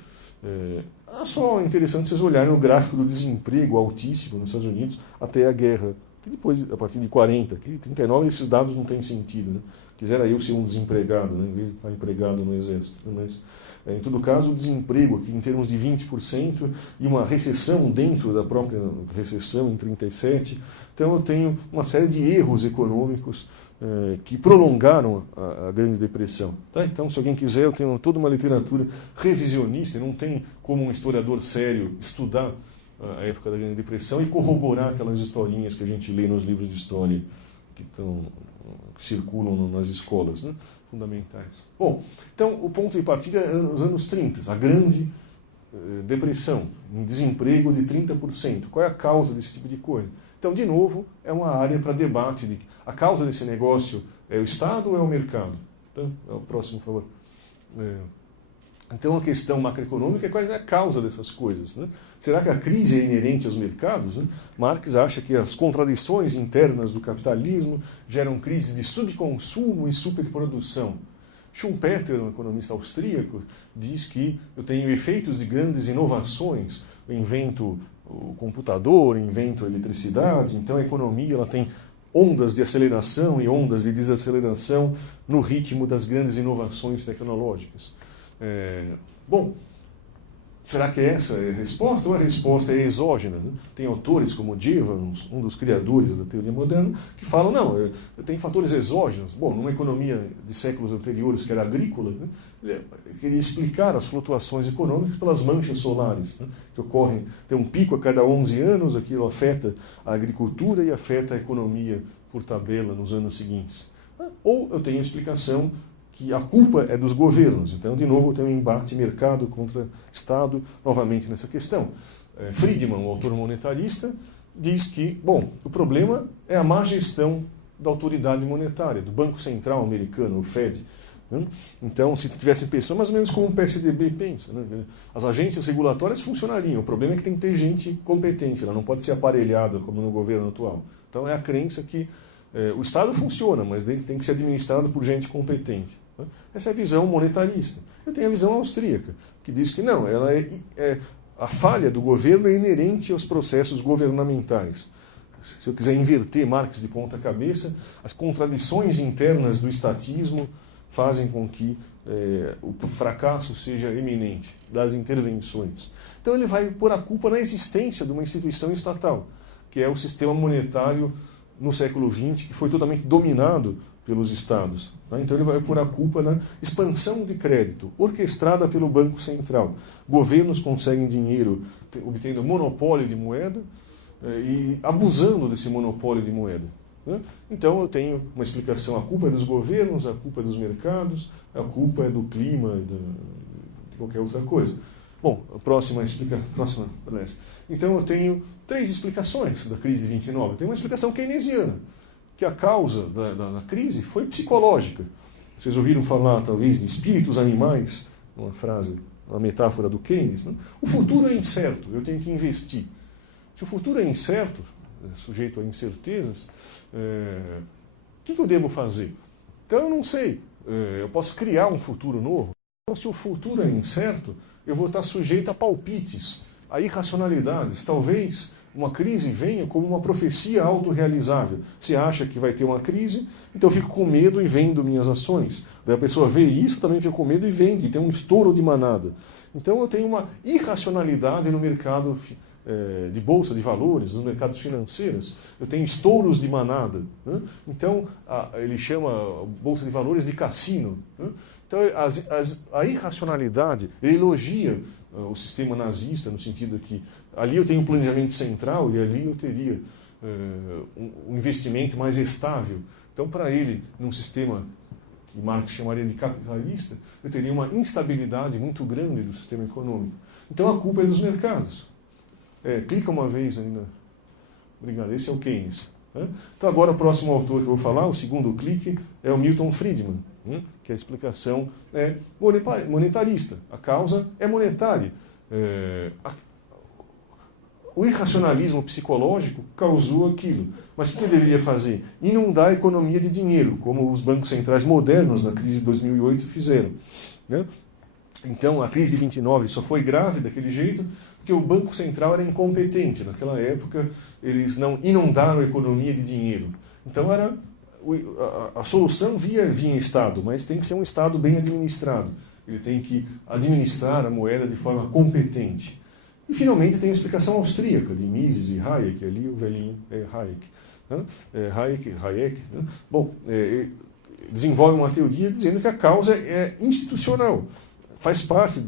É só interessante vocês olharem o gráfico do desemprego altíssimo nos Estados Unidos até a guerra. E depois, a partir de 40, aqui, 39, esses dados não têm sentido. Quisera eu ser um desempregado, em vez de estar empregado no exército. Mas, em todo caso, o desemprego aqui em termos de 20% e uma recessão dentro da própria recessão em 37. Então eu tenho uma série de erros econômicos que prolongaram a Grande Depressão. Tá? Então, se alguém quiser, eu tenho toda uma literatura revisionista, não tem como um historiador sério estudar a época da Grande Depressão e corroborar aquelas historinhas que a gente lê nos livros de história que circulam nas escolas, fundamentais. Bom, então o ponto de partida é os anos 30, a Grande Depressão, um desemprego de 30%. Qual é a causa desse tipo de coisa? Então, de novo, é uma área para debate de a causa desse negócio é o Estado ou é o mercado? Então, é o próximo, por favor. Então, a questão macroeconômica é qual é a causa dessas coisas. Será que a crise é inerente aos mercados? Marx acha que as contradições internas do capitalismo geram crises de subconsumo e superprodução. Schumpeter, um economista austríaco, diz que eu tenho efeitos de grandes inovações. Eu invento o computador, invento a eletricidade, então a economia ela tem ondas de aceleração e ondas de desaceleração no ritmo das grandes inovações tecnológicas. Bom, será que essa é a resposta ou a resposta é exógena? Tem autores como Jevons, um dos criadores da teoria moderna, que falam, não, tem fatores exógenos. Bom, numa economia de séculos anteriores, que era agrícola, ele queria explicar as flutuações econômicas pelas manchas solares, que ocorrem, tem um pico a cada 11 anos, aquilo afeta a agricultura e afeta a economia por tabela nos anos seguintes. Ou eu tenho a explicação que a culpa é dos governos. Então, de novo, tem um embate mercado contra Estado, novamente nessa questão. Friedman, o autor monetarista, diz que, bom, o problema é a má gestão da autoridade monetária, do Banco Central americano, o Fed. Então, se tivessem pessoas, mais ou menos como o PSDB pensa, né? As agências regulatórias funcionariam, o problema é que tem que ter gente competente, ela não pode ser aparelhada como no governo atual. Então, é a crença que o Estado funciona, mas ele tem que ser administrado por gente competente. Né? Essa é a visão monetarista. Eu tenho a visão austríaca, que diz que não, ela a falha do governo é inerente aos processos governamentais. Se eu quiser inverter Marx de ponta cabeça, as contradições internas do estatismo fazem com que o fracasso seja eminente das intervenções. Então ele vai pôr a culpa na existência de uma instituição estatal, que é o sistema monetário no século XX, que foi totalmente dominado pelos estados. Tá? Então ele vai pôr a culpa na expansão de crédito, orquestrada pelo Banco Central. Governos conseguem dinheiro obtendo monopólio de moeda e abusando desse monopólio de moeda. Né? Então eu tenho uma explicação: a culpa é dos governos, a culpa é dos mercados, a culpa é do clima, de qualquer outra coisa. Bom, a próxima. Então eu tenho 3 explicações da crise de 29. Tem uma explicação keynesiana, que a causa da crise foi psicológica. Vocês ouviram falar, talvez, de espíritos animais, uma frase, uma metáfora do Keynes. Né? O futuro é incerto, eu tenho que investir. Se o futuro é incerto, sujeito a incertezas, o que eu devo fazer? Então eu não sei. Eu posso criar um futuro novo. Então, se o futuro é incerto, eu vou estar sujeito a palpites, a irracionalidades. Talvez uma crise venha como uma profecia autorrealizável. Você acha que vai ter uma crise, então eu fico com medo e vendo minhas ações. Daí a pessoa vê isso, também fica com medo e vende, tem um estouro de manada. Então eu tenho uma irracionalidade no mercado de bolsa de valores, nos mercados financeiros. Eu tenho estouros de manada. Né? Então ele chama a bolsa de valores de cassino. Né? Então a irracionalidade, ele elogia o sistema nazista, no sentido que ali eu tenho um planejamento central e ali eu teria um investimento mais estável. Então, para ele, num sistema que Marx chamaria de capitalista, eu teria uma instabilidade muito grande do sistema econômico. Então, a culpa é dos mercados. Clica uma vez ainda. Obrigado. Esse é o Keynes. Então, agora o próximo autor que eu vou falar, o segundo clique, é o Milton Friedman, que a explicação é monetarista. A causa é monetária. O irracionalismo psicológico causou aquilo. Mas o que eu deveria fazer? Inundar a economia de dinheiro, como os bancos centrais modernos na crise de 2008 fizeram. Né? Então, a crise de 29 só foi grave daquele jeito porque o Banco Central era incompetente. Naquela época, eles não inundaram a economia de dinheiro. Então, a solução vinha Estado, mas tem que ser um Estado bem administrado. Ele tem que administrar a moeda de forma competente. E, finalmente, tem a explicação austríaca de Mises e Hayek, ali o velhinho Hayek. Né? Hayek. Né? Bom, desenvolve uma teoria dizendo que a causa é institucional. Faz parte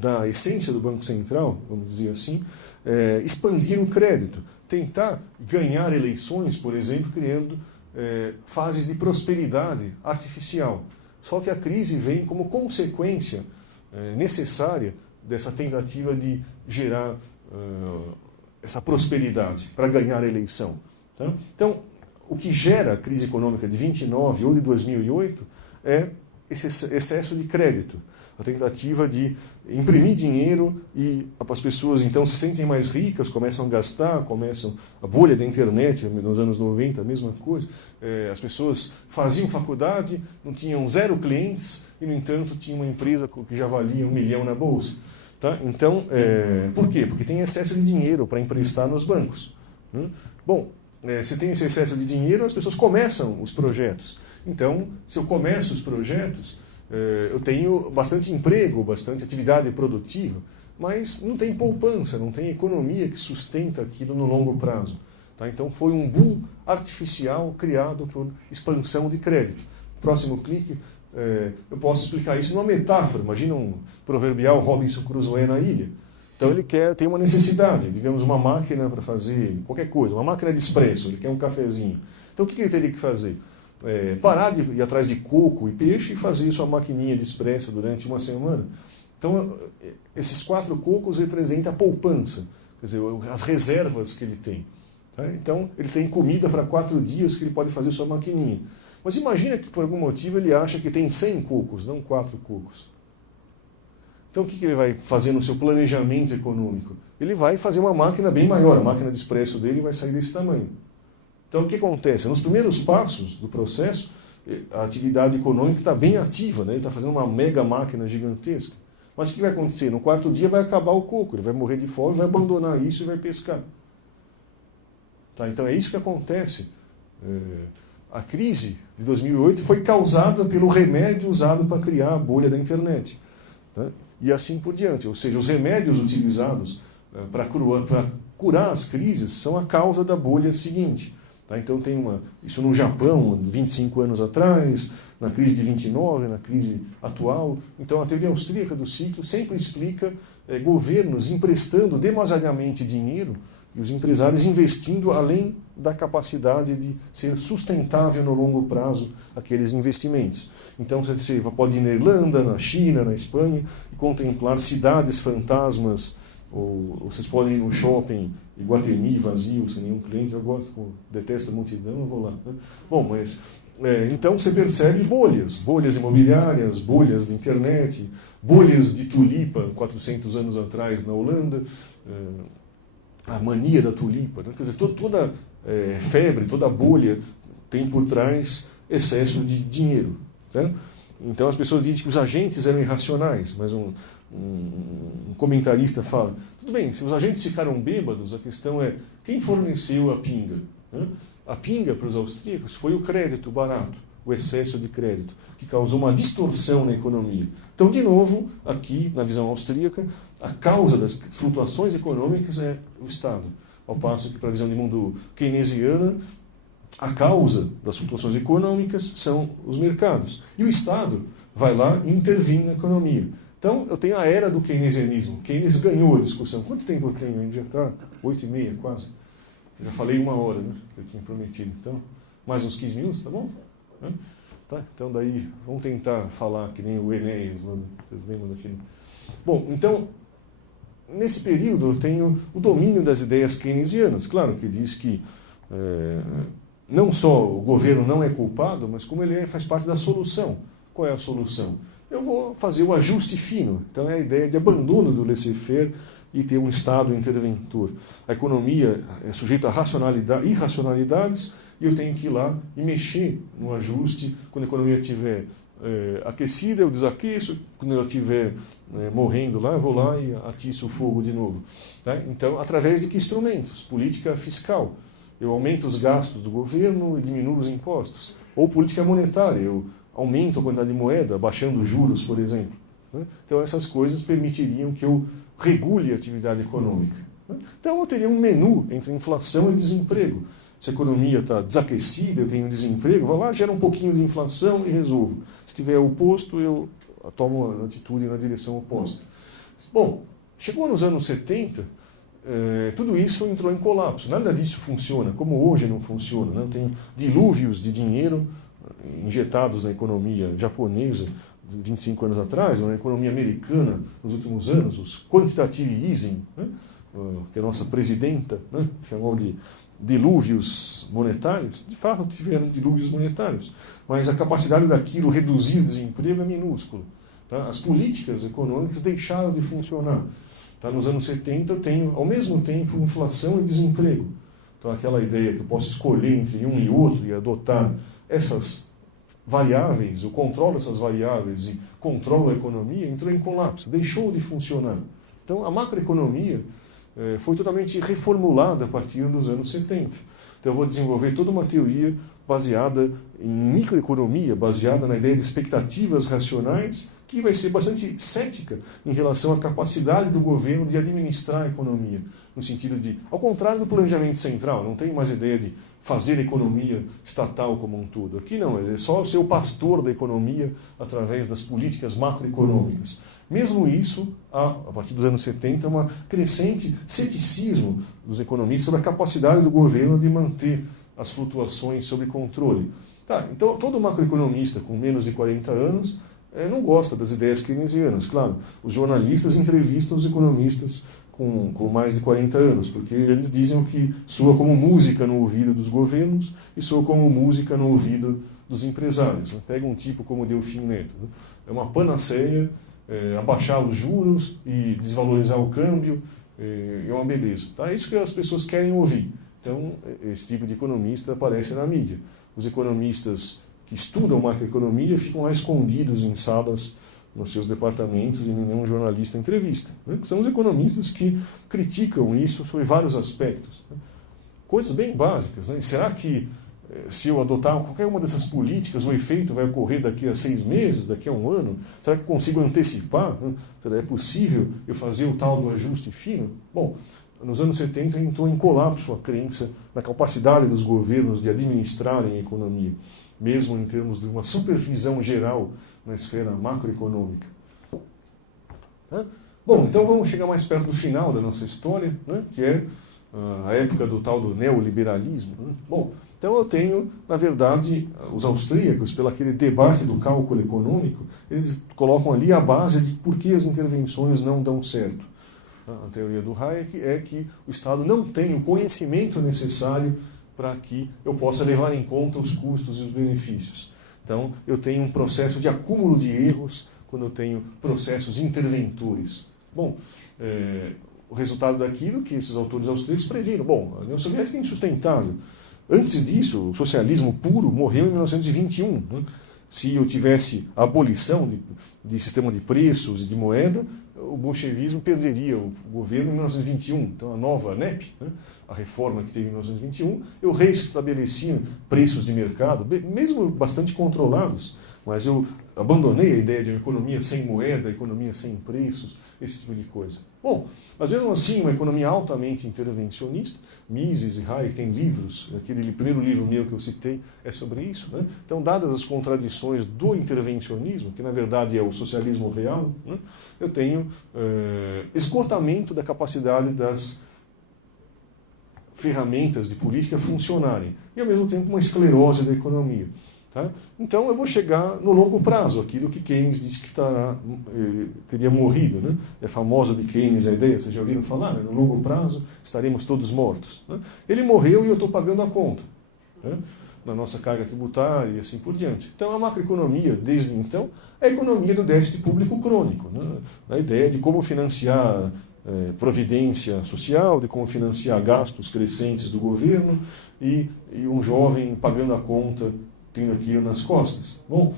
da essência do Banco Central, vamos dizer assim, expandir o crédito. Tentar ganhar eleições, por exemplo, criando fases de prosperidade artificial. Só que a crise vem como consequência necessária dessa tentativa de gerar essa prosperidade para ganhar a eleição. Tá? Então, o que gera a crise econômica de 29 ou de 2008 é esse excesso de crédito. A tentativa de imprimir dinheiro e as pessoas então se sentem mais ricas, começam a gastar, a bolha da internet nos anos 90, a mesma coisa. As pessoas faziam faculdade, não tinham 0 clientes e, no entanto, tinha uma empresa que já valia 1 milhão na bolsa. Tá? Então, por quê? Porque tem excesso de dinheiro para emprestar nos bancos. Bom, se tem esse excesso de dinheiro, as pessoas começam os projetos. Então, se eu começo os projetos, eu tenho bastante emprego, bastante atividade produtiva, mas não tem poupança, não tem economia que sustenta aquilo no longo prazo. Tá? Então foi um boom artificial criado por expansão de crédito. Próximo clique, eu posso explicar isso numa metáfora. Imagina um proverbial Robinson Crusoe na ilha. Então ele tem uma necessidade, digamos uma máquina para fazer qualquer coisa, uma máquina de expresso, ele quer um cafezinho. Então o que ele teria que fazer? parar de ir atrás de coco e peixe e fazer sua maquininha de expresso durante uma semana. Então, esses 4 cocos representam a poupança, quer dizer, as reservas que ele tem. Tá? Então, ele tem comida para 4 dias que ele pode fazer sua maquininha. Mas imagina que, por algum motivo, ele acha que tem 100 cocos, não 4 cocos. Então, o que ele vai fazer no seu planejamento econômico? Ele vai fazer uma máquina bem maior, a máquina de expresso dele vai sair desse tamanho. Então, o que acontece? Nos primeiros passos do processo, a atividade econômica está bem ativa, né? Ele está fazendo uma mega máquina gigantesca. Mas o que vai acontecer? No 4º dia vai acabar o coco, ele vai morrer de fome, vai abandonar isso e vai pescar. Tá? Então, é isso que acontece. A crise de 2008 foi causada pelo remédio usado para criar a bolha da internet. Tá? E assim por diante. Ou seja, os remédios utilizados para curar as crises são a causa da bolha seguinte. Tá? Então tem isso no Japão, 25 anos atrás, na crise de 29, na crise atual. Então a teoria austríaca do ciclo sempre explica governos emprestando demasiadamente dinheiro e os empresários investindo além da capacidade de ser sustentável no longo prazo aqueles investimentos. Então você pode ir na Irlanda, na China, na Espanha e contemplar cidades fantasmas, ou vocês podem ir no shopping Iguatemi vazio, sem nenhum cliente. Eu detesto a multidão, eu vou lá. Né? Bom, mas então você percebe bolhas imobiliárias, bolhas de internet, bolhas de tulipa 400 anos atrás na Holanda, a mania da tulipa. Né? Quer dizer, toda febre, toda bolha tem por trás excesso de dinheiro. Tá? Então as pessoas dizem que os agentes eram irracionais, mas um comentarista fala, tudo bem, se os agentes ficaram bêbados, a questão é quem forneceu a pinga? Né? A pinga para os austríacos foi o crédito barato, o excesso de crédito, que causou uma distorção na economia. Então, de novo, aqui, na visão austríaca, a causa das flutuações econômicas é o Estado. Ao passo que, para a visão de mundo keynesiana, a causa das flutuações econômicas são os mercados. E o Estado vai lá e intervém na economia. Então, eu tenho a era do keynesianismo. Keynes ganhou a discussão. Quanto tempo eu tenho? A gente já está 8h30 quase. Eu já falei 1 hora, né? Que eu tinha prometido. Então, mais uns 15 minutos, tá bom? Tá? Então, daí, vamos tentar falar que nem o Enéas, vocês lembram daquele? Bom, então, nesse período eu tenho o domínio das ideias keynesianas. Claro que diz que não só o governo não é culpado, mas como ele faz parte da solução. Qual é a solução? Eu vou fazer o ajuste fino. Então é a ideia de abandono do laissez-faire e ter um Estado interventor. A economia é sujeita a irracionalidades e eu tenho que ir lá e mexer no ajuste. Quando a economia estiver aquecida, eu desaqueço. Quando ela estiver morrendo lá, eu vou lá e atiço o fogo de novo. Tá? Então, através de que instrumentos? Política fiscal. Eu aumento os gastos do governo e diminuo os impostos. Ou política monetária. Eu aumento a quantidade de moeda, baixando os juros, por exemplo. Então, essas coisas permitiriam que eu regule a atividade econômica. Então, eu teria um menu entre inflação e desemprego. Se a economia está desaquecida, eu tenho desemprego, vou lá, gera um pouquinho de inflação e resolvo. Se tiver o oposto, eu tomo uma atitude na direção oposta. Bom, chegou nos anos 70, tudo isso entrou em colapso. Nada disso funciona, como hoje não funciona. Né? Tem dilúvios de dinheiro injetados na economia japonesa 25 anos atrás, ou na economia americana nos últimos anos, os quantitative easing, né? Que a nossa presidenta, né, chamou de dilúvios monetários. De fato, tiveram dilúvios monetários, mas a capacidade daquilo reduzir o desemprego é minúscula. Tá? As políticas econômicas deixaram de funcionar. Tá? Nos anos 70 eu tenho, ao mesmo tempo, inflação e desemprego. Então aquela ideia que eu posso escolher entre um e outro e adotar essas variáveis, o controle dessas variáveis e controlo a economia, entrou em colapso, deixou de funcionar. Então a macroeconomia foi totalmente reformulada a partir dos anos 70. Então eu vou desenvolver toda uma teoria baseada em microeconomia, baseada na ideia de expectativas racionais, que vai ser bastante cética em relação à capacidade do governo de administrar a economia, no sentido de, ao contrário do planejamento central, não tem mais ideia de fazer a economia estatal como um todo. Aqui não, é só ser o pastor da economia através das políticas macroeconômicas. Mesmo isso, a partir dos anos 70, uma crescente ceticismo dos economistas sobre a capacidade do governo de manter as flutuações sob controle. Tá, então todo macroeconomista com menos de 40 anos não gosta das ideias keynesianas. Claro, os jornalistas entrevistam os economistas com mais de 40 anos, porque eles dizem que soa como música no ouvido dos governos e soa como música no ouvido dos empresários. Né? Pega um tipo como Delfim Neto. Né? É uma panaceia, abaixar os juros e desvalorizar o câmbio, é uma beleza. Tá? É isso que as pessoas querem ouvir. Então, esse tipo de economista aparece na mídia. Os economistas que estudam macroeconomia ficam lá escondidos em salas nos seus departamentos e nenhum jornalista entrevista. Né? São os economistas que criticam isso sob vários aspectos. Né? Coisas bem básicas. Né? Será que, se eu adotar qualquer uma dessas políticas, o efeito vai ocorrer daqui a 6 meses, daqui a 1 ano? Será que eu consigo antecipar? Né? Será que é possível eu fazer o tal do ajuste fino? Bom, nos anos 70 entrou em colapso a crença na capacidade dos governos de administrarem a economia, mesmo em termos de uma supervisão geral na esfera macroeconômica. Bom, então vamos chegar mais perto do final da nossa história, né, que é a época do tal do neoliberalismo. Né? Bom, então eu tenho, na verdade, os austríacos, pelo aquele debate do cálculo econômico, eles colocam ali a base de por que as intervenções não dão certo. A teoria do Hayek é que o Estado não tem o conhecimento necessário para que eu possa levar em conta os custos e os benefícios. Então, eu tenho um processo de acúmulo de erros quando eu tenho processos interventores. Bom, o resultado daquilo que esses autores austríacos previram. Bom, a União Soviética é insustentável. Antes disso, o socialismo puro morreu em 1921. Né? Se eu tivesse a abolição de sistema de preços e de moeda, o bolchevismo perderia o governo em 1921. Então, a nova NEP, né, a reforma que teve em 1921, eu reestabeleci preços de mercado, mesmo bastante controlados, mas eu abandonei a ideia de uma economia sem moeda, economia sem preços, esse tipo de coisa. Bom, mas mesmo assim, uma economia altamente intervencionista, Mises e Hayek têm livros, aquele primeiro livro meu que eu citei é sobre isso. Né? Então, dadas as contradições do intervencionismo, que na verdade é o socialismo real, né, eu tenho esgotamento da capacidade das ferramentas de política funcionarem e, ao mesmo tempo, uma esclerose da economia. Tá? Então, eu vou chegar no longo prazo, aquilo que Keynes disse que teria morrido. Né? É famosa de Keynes a ideia, vocês já ouviram falar? Né? No longo prazo estaremos todos mortos. Né? Ele morreu e eu estou pagando a conta, né? Na nossa carga tributária e assim por diante. Então, a macroeconomia, desde então, é a economia do déficit público crônico. Né? A ideia de como financiar providência social, de como financiar gastos crescentes do governo e um jovem pagando a conta, tendo aquilo nas costas. Bom,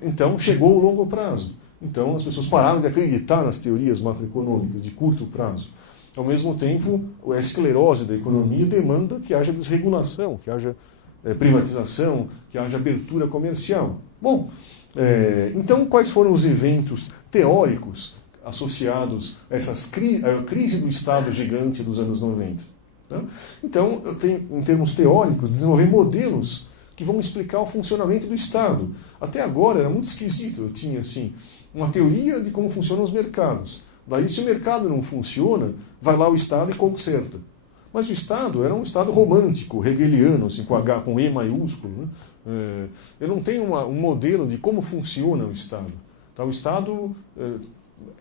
então chegou o longo prazo. Então as pessoas pararam de acreditar nas teorias macroeconômicas de curto prazo. Ao mesmo tempo, a esclerose da economia demanda que haja desregulação, que haja privatização, que haja abertura comercial. Bom, então quais foram os eventos teóricos associados a a crise do Estado gigante dos anos 90? Tá? Então, eu tenho, em termos teóricos, desenvolver modelos que vão explicar o funcionamento do Estado. Até agora era muito esquisito. Eu tinha assim, uma teoria de como funcionam os mercados. Daí, se o mercado não funciona, vai lá o Estado e conserta. Mas o Estado era um Estado romântico, hegeliano, assim, com E maiúsculo. Né? Eu não tenho um modelo de como funciona o Estado. Tá? O Estado,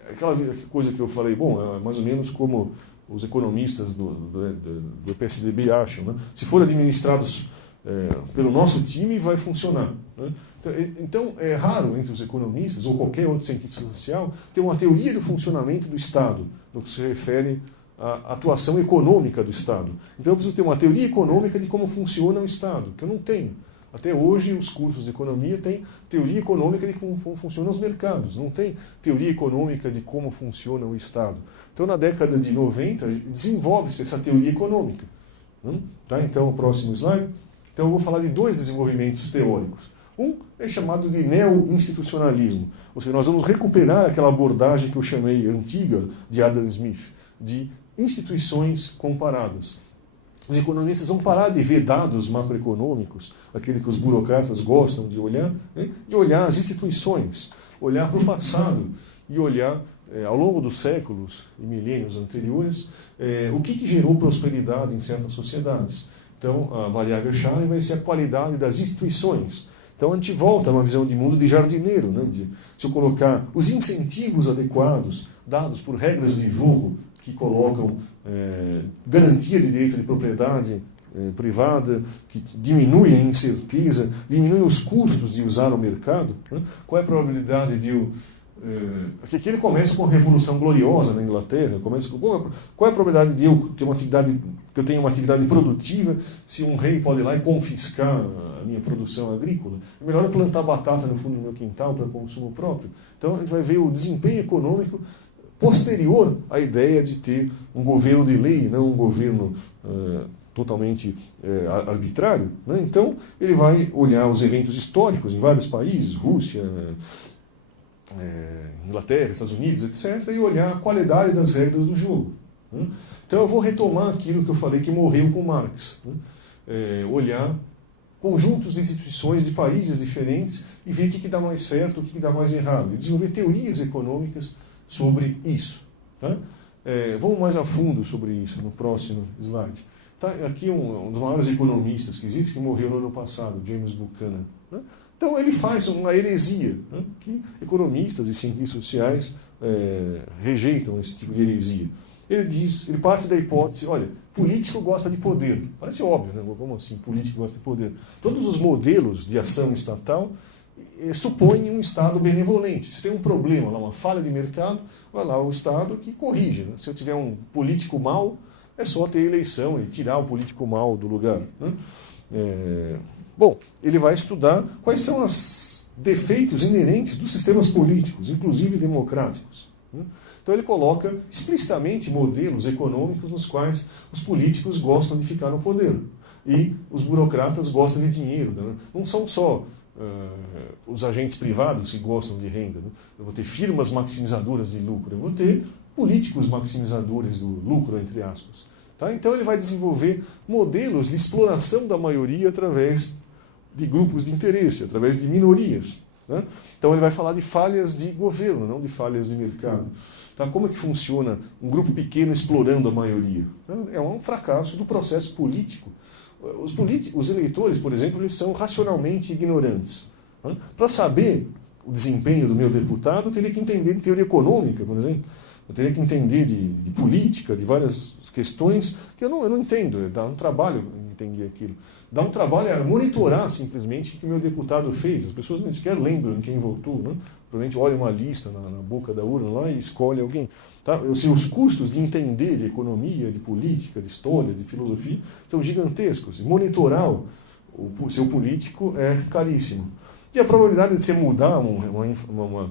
aquela coisa que eu falei, bom, é mais ou menos como os economistas do PSDB acham. Né? Se for administrados pelo nosso time, vai funcionar. Né? Então, é raro entre os economistas, ou qualquer outro cientista social, ter uma teoria do funcionamento do Estado, no que se refere à atuação econômica do Estado. Então, eu preciso ter uma teoria econômica de como funciona o Estado, que eu não tenho. Até hoje, os cursos de economia têm teoria econômica de como funcionam os mercados, não tem teoria econômica de como funciona o Estado. Então, na década de 90, desenvolve-se essa teoria econômica. Tá? Então, o próximo slide. Então, eu vou falar de 2 desenvolvimentos teóricos. Um é chamado de neo-institucionalismo, ou seja, nós vamos recuperar aquela abordagem que eu chamei antiga de Adam Smith, de instituições comparadas. Os economistas vão parar de ver dados macroeconômicos, aquele que os burocratas gostam de olhar, né? De olhar as instituições, olhar para o passado e olhar, ao longo dos séculos e milênios anteriores, o que gerou prosperidade em certas sociedades. Então, a variável-chave vai ser a qualidade das instituições. Então, a gente volta a uma visão de mundo de jardineiro, né? Se eu colocar os incentivos adequados, dados por regras de jogo que colocam garantia de direito de propriedade privada, que diminui a incerteza, diminui os custos de usar o mercado, né? Qual é a probabilidade de eu... Porque aqui ele começa com a Revolução Gloriosa na Inglaterra, qual é a probabilidade de eu ter que eu tenha uma atividade produtiva se um rei pode ir lá e confiscar a minha produção agrícola? É melhor eu plantar batata no fundo do meu quintal para consumo próprio. Então a gente vai ver o desempenho econômico posterior à ideia de ter um governo de lei, não um governo totalmente arbitrário, né? Então ele vai olhar os eventos históricos em vários países, Rússia, Inglaterra, Estados Unidos, etc., e olhar a qualidade das regras do jogo. Né? Então eu vou retomar aquilo que eu falei que morreu com Marx. Né? Olhar conjuntos de instituições de países diferentes e ver o que dá mais certo, o que dá mais errado. E desenvolver teorias econômicas sobre isso. Tá? Vamos mais a fundo sobre isso no próximo slide. Tá? Aqui um dos maiores economistas que existe, que morreu no ano passado, James Buchanan. Né? Então ele faz uma heresia, né, que economistas e cientistas sociais rejeitam esse tipo de heresia. Ele parte da hipótese, olha, político gosta de poder. Parece óbvio, né? Como assim, político gosta de poder? Todos os modelos de ação estatal supõem um Estado benevolente. Se tem um problema, lá, uma falha de mercado, vai lá o Estado que corrige. Né? Se eu tiver um político mau, é só ter eleição e tirar o político mau do lugar. Né? Bom, ele vai estudar quais são os defeitos inerentes dos sistemas políticos, inclusive democráticos. Né? Então ele coloca explicitamente modelos econômicos nos quais os políticos gostam de ficar no poder e os burocratas gostam de dinheiro. Né? Não são só os agentes privados que gostam de renda. Né? Eu vou ter firmas maximizadoras de lucro, eu vou ter políticos maximizadores do lucro, entre aspas. Tá? Então ele vai desenvolver modelos de exploração da maioria através de grupos de interesse, através de minorias. Né? Então ele vai falar de falhas de governo, não de falhas de mercado. Tá? Como é que funciona um grupo pequeno explorando a maioria? É um fracasso do processo político. Os eleitores, por exemplo, eles são racionalmente ignorantes. Né? Para saber o desempenho do meu deputado, eu teria que entender de teoria econômica, por exemplo. Eu teria que entender de política, de várias questões que eu não entendo. Dá um trabalho entender aquilo. Dá um trabalho monitorar simplesmente o que o meu deputado fez. As pessoas nem sequer lembram em quem votou. Né? Provavelmente olha uma lista na boca da urna lá e escolhe alguém. Tá? Os custos de entender de economia, de política, de história, de filosofia são gigantescos. E monitorar o seu político é caríssimo. E a probabilidade de você mudar uma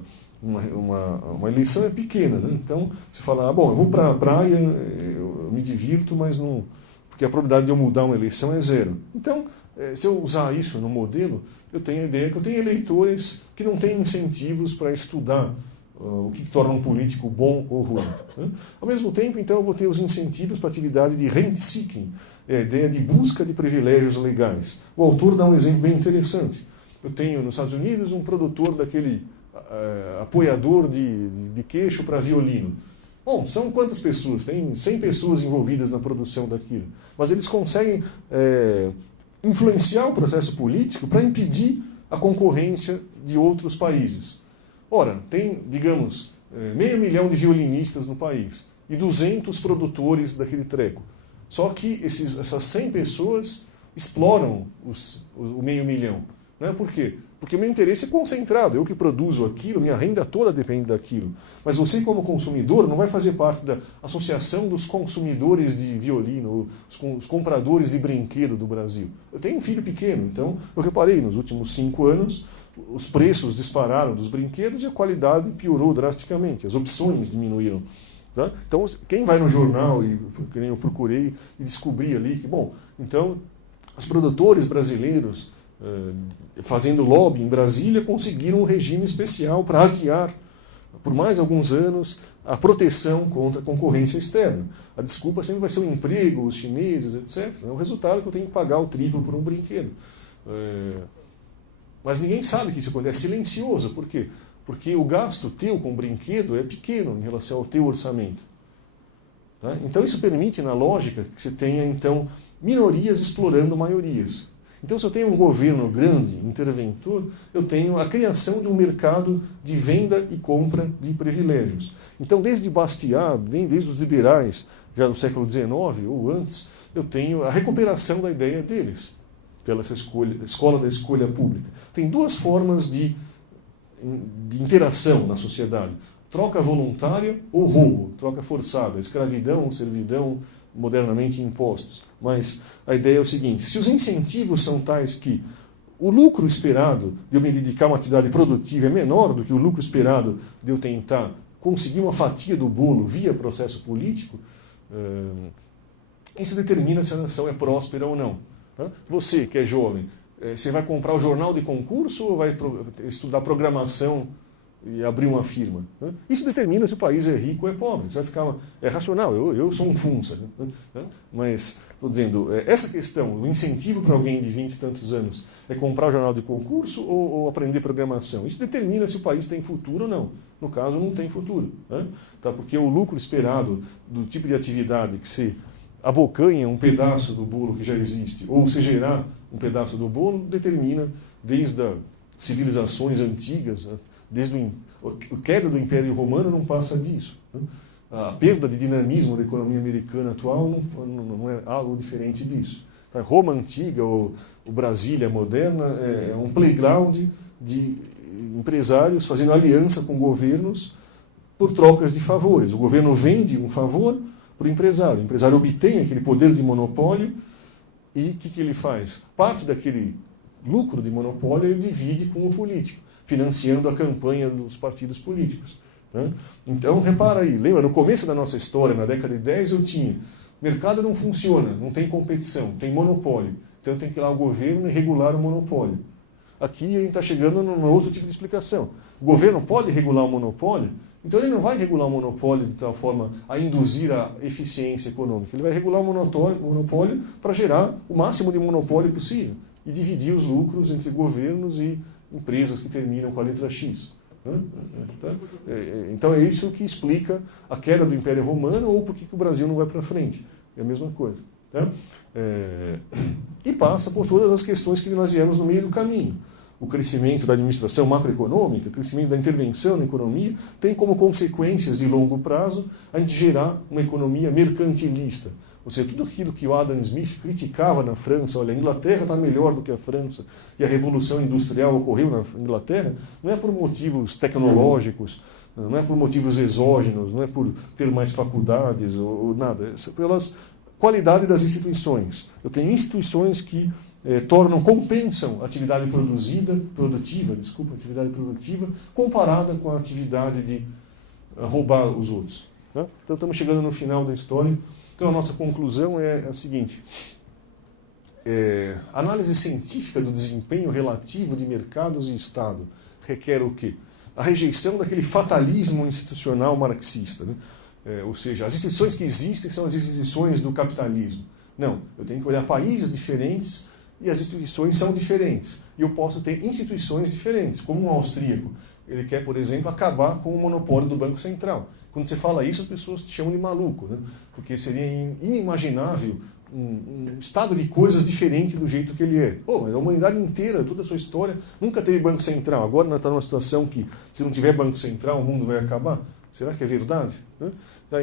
eleição é pequena. Né? Então, você fala, bom, eu vou para a praia, eu me divirto, mas não... Porque a probabilidade de eu mudar uma eleição é zero. Então, se eu usar isso no modelo, eu tenho a ideia que eu tenho eleitores que não têm incentivos para estudar o que torna um político bom ou ruim. Né? Ao mesmo tempo, então, eu vou ter os incentivos para a atividade de rent-seeking, a ideia de busca de privilégios legais. O autor dá um exemplo bem interessante. Eu tenho nos Estados Unidos um produtor daquele apoiador de queixo para violino. Bom, são quantas pessoas? Tem 100 pessoas envolvidas na produção daquilo. Mas eles conseguem influenciar o processo político para impedir a concorrência de outros países. Ora, tem, digamos, 500 mil de violinistas no país e 200 produtores daquele treco. Só que essas 100 pessoas exploram o 500 mil. Né? Por quê? Porque o meu interesse é concentrado. Eu que produzo aquilo, minha renda toda depende daquilo. Mas você, como consumidor, não vai fazer parte da associação dos consumidores de violino, os compradores de brinquedo do Brasil. Eu tenho um filho pequeno, então eu reparei, nos últimos 5 anos, os preços dispararam dos brinquedos e a qualidade piorou drasticamente. As opções diminuíram. Tá? Então, quem vai no jornal, que nem eu procurei, e descobri ali que, bom, então, os produtores brasileiros, fazendo lobby em Brasília, conseguiram um regime especial para adiar, por mais alguns anos, a proteção contra a concorrência externa. A desculpa sempre vai ser o emprego, os chineses, etc. É o resultado que eu tenho que pagar o triplo por um brinquedo. Mas ninguém sabe que isso acontece. É silencioso. Por quê? Porque o gasto teu com o brinquedo é pequeno em relação ao teu orçamento. Tá? Então isso permite, na lógica, que você tenha, então, minorias explorando maiorias. Então, se eu tenho um governo grande, interventor, eu tenho a criação de um mercado de venda e compra de privilégios. Então, desde Bastiat, desde os liberais, já do século XIX ou antes, eu tenho a recuperação da ideia deles, pela essa escola da escolha pública. Tem duas formas de interação na sociedade: troca voluntária ou roubo, troca forçada, escravidão, servidão, modernamente impostos. Mas a ideia é o seguinte: se os incentivos são tais que o lucro esperado de eu me dedicar a uma atividade produtiva é menor do que o lucro esperado de eu tentar conseguir uma fatia do bolo via processo político, isso determina se a nação é próspera ou não. Você, que é jovem, você vai comprar o jornal de concurso ou vai estudar programação e abrir uma firma? Isso determina se o país é rico ou é pobre. Você vai ficar... É racional, eu sou um funça. Mas, estou dizendo, essa questão, o incentivo para alguém de 20 e tantos anos é comprar o jornal de concurso ou aprender programação? Isso determina se o país tem futuro ou não. No caso, não tem futuro. Tá? Porque o lucro esperado do tipo de atividade que se abocanha um pedaço do bolo que já existe, ou se gerar um pedaço do bolo, determina, desde as civilizações antigas, desde a queda do Império Romano, não passa disso. A perda de dinamismo da economia americana atual não é algo diferente disso. A Roma antiga, ou Brasília moderna, é um playground de empresários fazendo aliança com governos por trocas de favores. O governo vende um favor para o empresário obtém aquele poder de monopólio e o que ele faz? Parte daquele lucro de monopólio ele divide com o político, financiando a campanha dos partidos políticos. Então, repara aí, lembra, no começo da nossa história, na década de 10, eu tinha, mercado não funciona, não tem competição, tem monopólio, então tem que ir lá o governo e regular o monopólio. Aqui a gente está chegando num outro tipo de explicação. O governo pode regular o monopólio, então ele não vai regular o monopólio de tal forma a induzir a eficiência econômica. Ele vai regular o monopólio para gerar o máximo de monopólio possível e dividir os lucros entre governos e empresas que terminam com a letra X. Então é isso que explica a queda do Império Romano ou por que o Brasil não vai para frente. É a mesma coisa. E passa por todas as questões que nós viemos no meio do caminho. O crescimento da administração macroeconômica, o crescimento da intervenção na economia, tem como consequências de longo prazo a gente gerar uma economia mercantilista. Ou seja, tudo aquilo que o Adam Smith criticava na França, olha, a Inglaterra está melhor do que a França, e a Revolução Industrial ocorreu na Inglaterra, não é por motivos tecnológicos, não é por motivos exógenos, não é por ter mais faculdades ou nada, é pelas qualidade das instituições. Eu tenho instituições que compensam a atividade produtiva, comparada com a atividade de roubar os outros. Então, estamos chegando no final da história. Então, a nossa conclusão é a seguinte. A análise científica do desempenho relativo de mercados e Estado requer o quê? A rejeição daquele fatalismo institucional marxista. Ou seja, as instituições que existem são as instituições do capitalismo. Não, eu tenho que olhar países diferentes e as instituições são diferentes. E eu posso ter instituições diferentes, como um austríaco. Ele quer, por exemplo, acabar com o monopólio do Banco Central. Quando você fala isso, as pessoas te chamam de maluco, porque seria inimaginável um estado de coisas diferente do jeito que ele é. Mas a humanidade inteira, toda a sua história, nunca teve Banco Central. Agora nós estamos numa situação que, se não tiver Banco Central, o mundo vai acabar. Será que é verdade?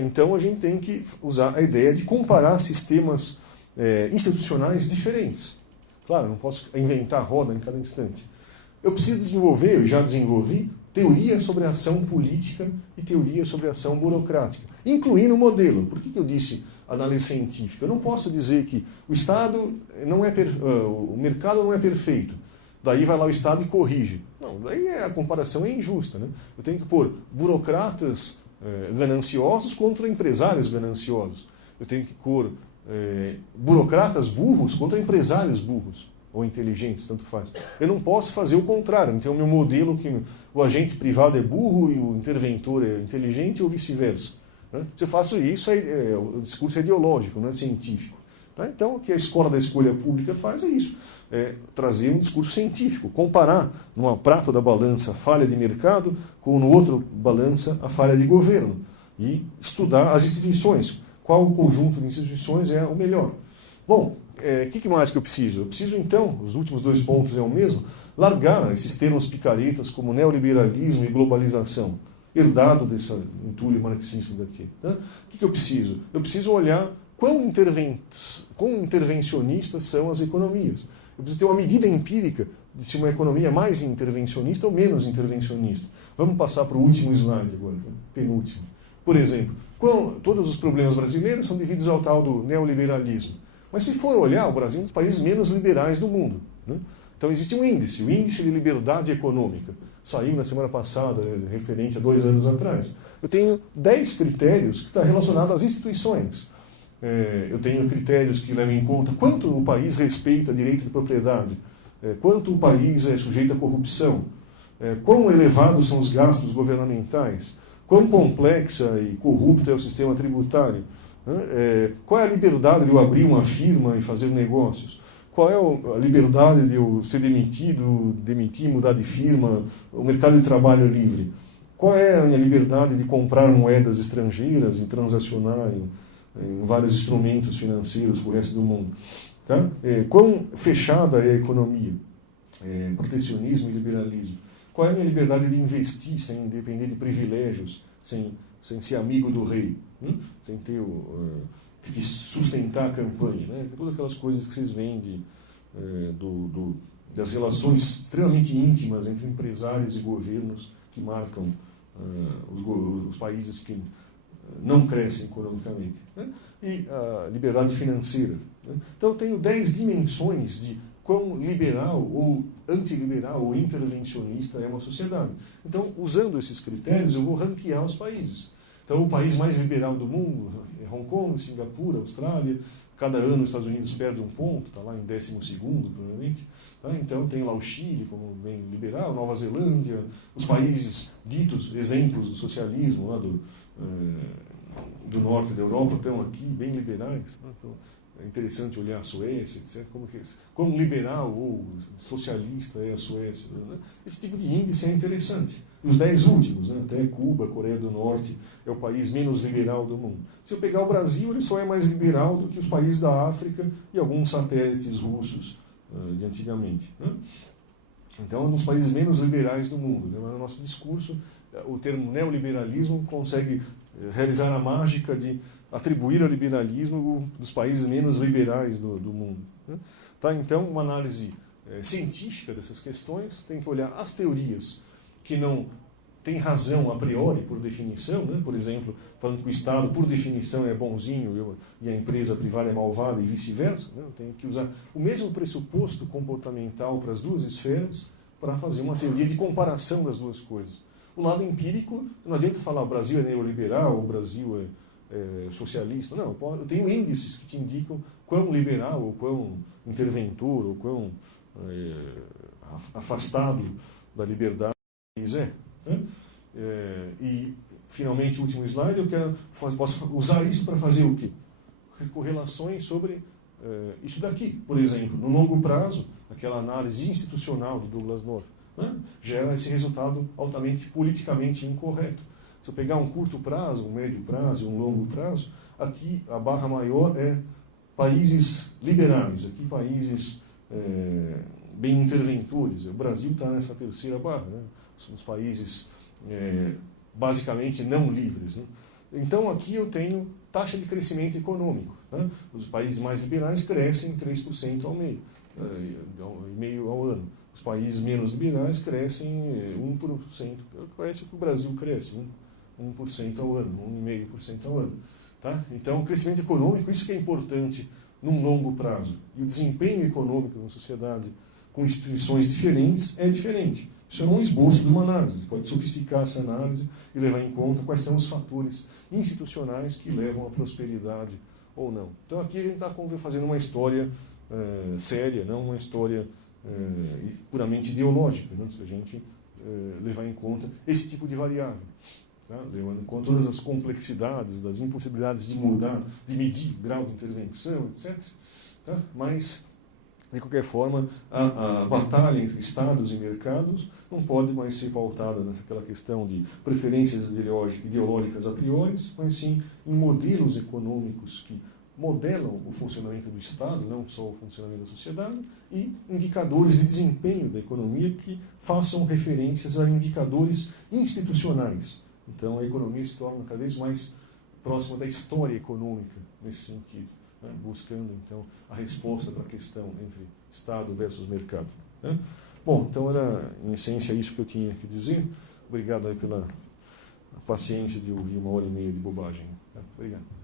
Então a gente tem que usar a ideia de comparar sistemas institucionais diferentes. Claro, eu não posso inventar a roda em cada instante. Eu preciso desenvolver, eu já desenvolvi, teoria sobre a ação política e teoria sobre a ação burocrática, incluindo o modelo. Por que eu disse análise científica? Eu não posso dizer que o Estado não é o mercado não é perfeito. Daí vai lá o Estado e corrige. Não, daí a comparação é injusta. Eu tenho que pôr burocratas gananciosos contra empresários gananciosos. Eu tenho que pôr burocratas burros contra empresários burros, ou inteligentes, tanto faz. Eu não posso fazer o contrário. Então, o meu modelo que o agente privado é burro e o interventor é inteligente ou vice-versa. Se eu faço isso, o discurso é ideológico, não é científico. Então, o que a escola da escolha pública faz é isso. Trazer um discurso científico, comparar numa prato da balança a falha de mercado com no outro balança a falha de governo e estudar as instituições. Qual o conjunto de instituições é o melhor? Bom, que mais que eu preciso? Eu preciso, então, os últimos 2 pontos é o mesmo, largar esses termos picaretas como neoliberalismo e globalização, herdado dessa entulho marxista daqui. Tá? O que eu preciso? Eu preciso olhar quão intervencionistas são as economias. Eu preciso ter uma medida empírica de se uma economia é mais intervencionista ou menos intervencionista. Vamos passar para o último slide agora, penúltimo. Por exemplo, todos os problemas brasileiros são devidos ao tal do neoliberalismo. Mas se for olhar, o Brasil é um dos países menos liberais do mundo. Né? Então existe um índice, o Índice de Liberdade Econômica. Saiu na semana passada, referente a 2 anos atrás. Eu tenho 10 critérios que estão relacionados às instituições. Eu tenho critérios que levam em conta quanto o país respeita direito de propriedade, quanto o país é sujeito à corrupção, quão elevados são os gastos governamentais, quão complexa e corrupta é o sistema tributário, qual é a liberdade de eu abrir uma firma e fazer negócios, qual é a liberdade de eu ser demitido, demitir, mudar de firma, o mercado de trabalho livre, qual é a minha liberdade de comprar moedas estrangeiras e transacionar em vários instrumentos financeiros para o resto do mundo. Tá? Quão fechada é a economia? Protecionismo e liberalismo. Qual é a minha liberdade de investir sem depender de privilégios, sem ser amigo do rei, sem ter que sustentar a campanha? Né? Todas aquelas coisas que vocês veem das relações extremamente íntimas entre empresários e governos que marcam os países que não crescem economicamente. Né? E a liberdade financeira. Né? Então, eu tenho 10 dimensões de quão liberal ou antiliberal ou intervencionista é uma sociedade. Então, usando esses critérios, eu vou ranquear os países. Então, o país mais liberal do mundo é Hong Kong, Singapura, Austrália. Cada ano os Estados Unidos perde um ponto, está lá em 12º, provavelmente. Tá? Então, tem lá o Chile como bem liberal, Nova Zelândia, os países ditos exemplos do socialismo, lá do norte da Europa, estão aqui bem liberais. Né? Então, é interessante olhar a Suécia, etc. Como liberal ou socialista é a Suécia. Né? Esse tipo de índice é interessante. E os 10 últimos, né? Até Cuba, Coreia do Norte, é o país menos liberal do mundo. Se eu pegar o Brasil, ele só é mais liberal do que os países da África e alguns satélites russos de antigamente. Né? Então, é um dos países menos liberais do mundo. Né? Mas no nosso discurso, o termo neoliberalismo consegue realizar a mágica de atribuir ao liberalismo dos países menos liberais do mundo. Né? Tá? Então, uma análise científica dessas questões tem que olhar as teorias que não têm razão a priori, por definição, né? Por exemplo, falando que o Estado, por definição, é bonzinho e a empresa privada é malvada e vice-versa. Né? Eu tenho que usar o mesmo pressuposto comportamental para as duas esferas para fazer uma teoria de comparação das duas coisas. O lado empírico, não adianta falar o Brasil é neoliberal, o Brasil é socialista. Não, eu tenho índices que te indicam quão liberal, ou quão interventor, ou quão afastado da liberdade o país é. Né? E, finalmente, o último slide, posso usar isso para fazer o quê? Correlações sobre isso daqui. Por exemplo, no longo prazo, aquela análise institucional do Douglas North, né? Gera esse resultado altamente politicamente incorreto. Se eu pegar um curto prazo, um médio prazo e um longo prazo, aqui a barra maior é países liberais, aqui países bem interventores. O Brasil está nessa terceira barra, né? São os países basicamente não livres. Né? Então aqui eu tenho taxa de crescimento econômico. Né? Os países mais liberais crescem 3% ao meio ao ano. Os países menos liberais crescem 1%. Parece que o Brasil cresce 1% ao ano, 1,5% ao ano. Tá? Então, o crescimento econômico, isso que é importante num longo prazo. E o desempenho econômico numa sociedade com instituições diferentes é diferente. Isso é um esboço de uma análise. Você pode sofisticar essa análise e levar em conta quais são os fatores institucionais que levam à prosperidade ou não. Então, aqui a gente está fazendo uma história séria, não uma história puramente ideológica, né? Se a gente levar em conta esse tipo de variável. Tá? Levando em conta todas as complexidades, das impossibilidades de mudar, de medir grau de intervenção, etc. Tá? Mas, de qualquer forma, a batalha entre Estados e mercados não pode mais ser pautada naquela questão de preferências ideológicas a priori, mas sim em modelos econômicos que modelam o funcionamento do Estado, não só o funcionamento da sociedade, e indicadores de desempenho da economia que façam referências a indicadores institucionais. Então, a economia se torna cada vez mais próxima da história econômica, nesse sentido, né? Buscando, então, a resposta para a questão entre Estado versus mercado. Né? Bom, então era, em essência, isso que eu tinha que dizer. Obrigado aí pela paciência de ouvir 1h30 de bobagem. Obrigado.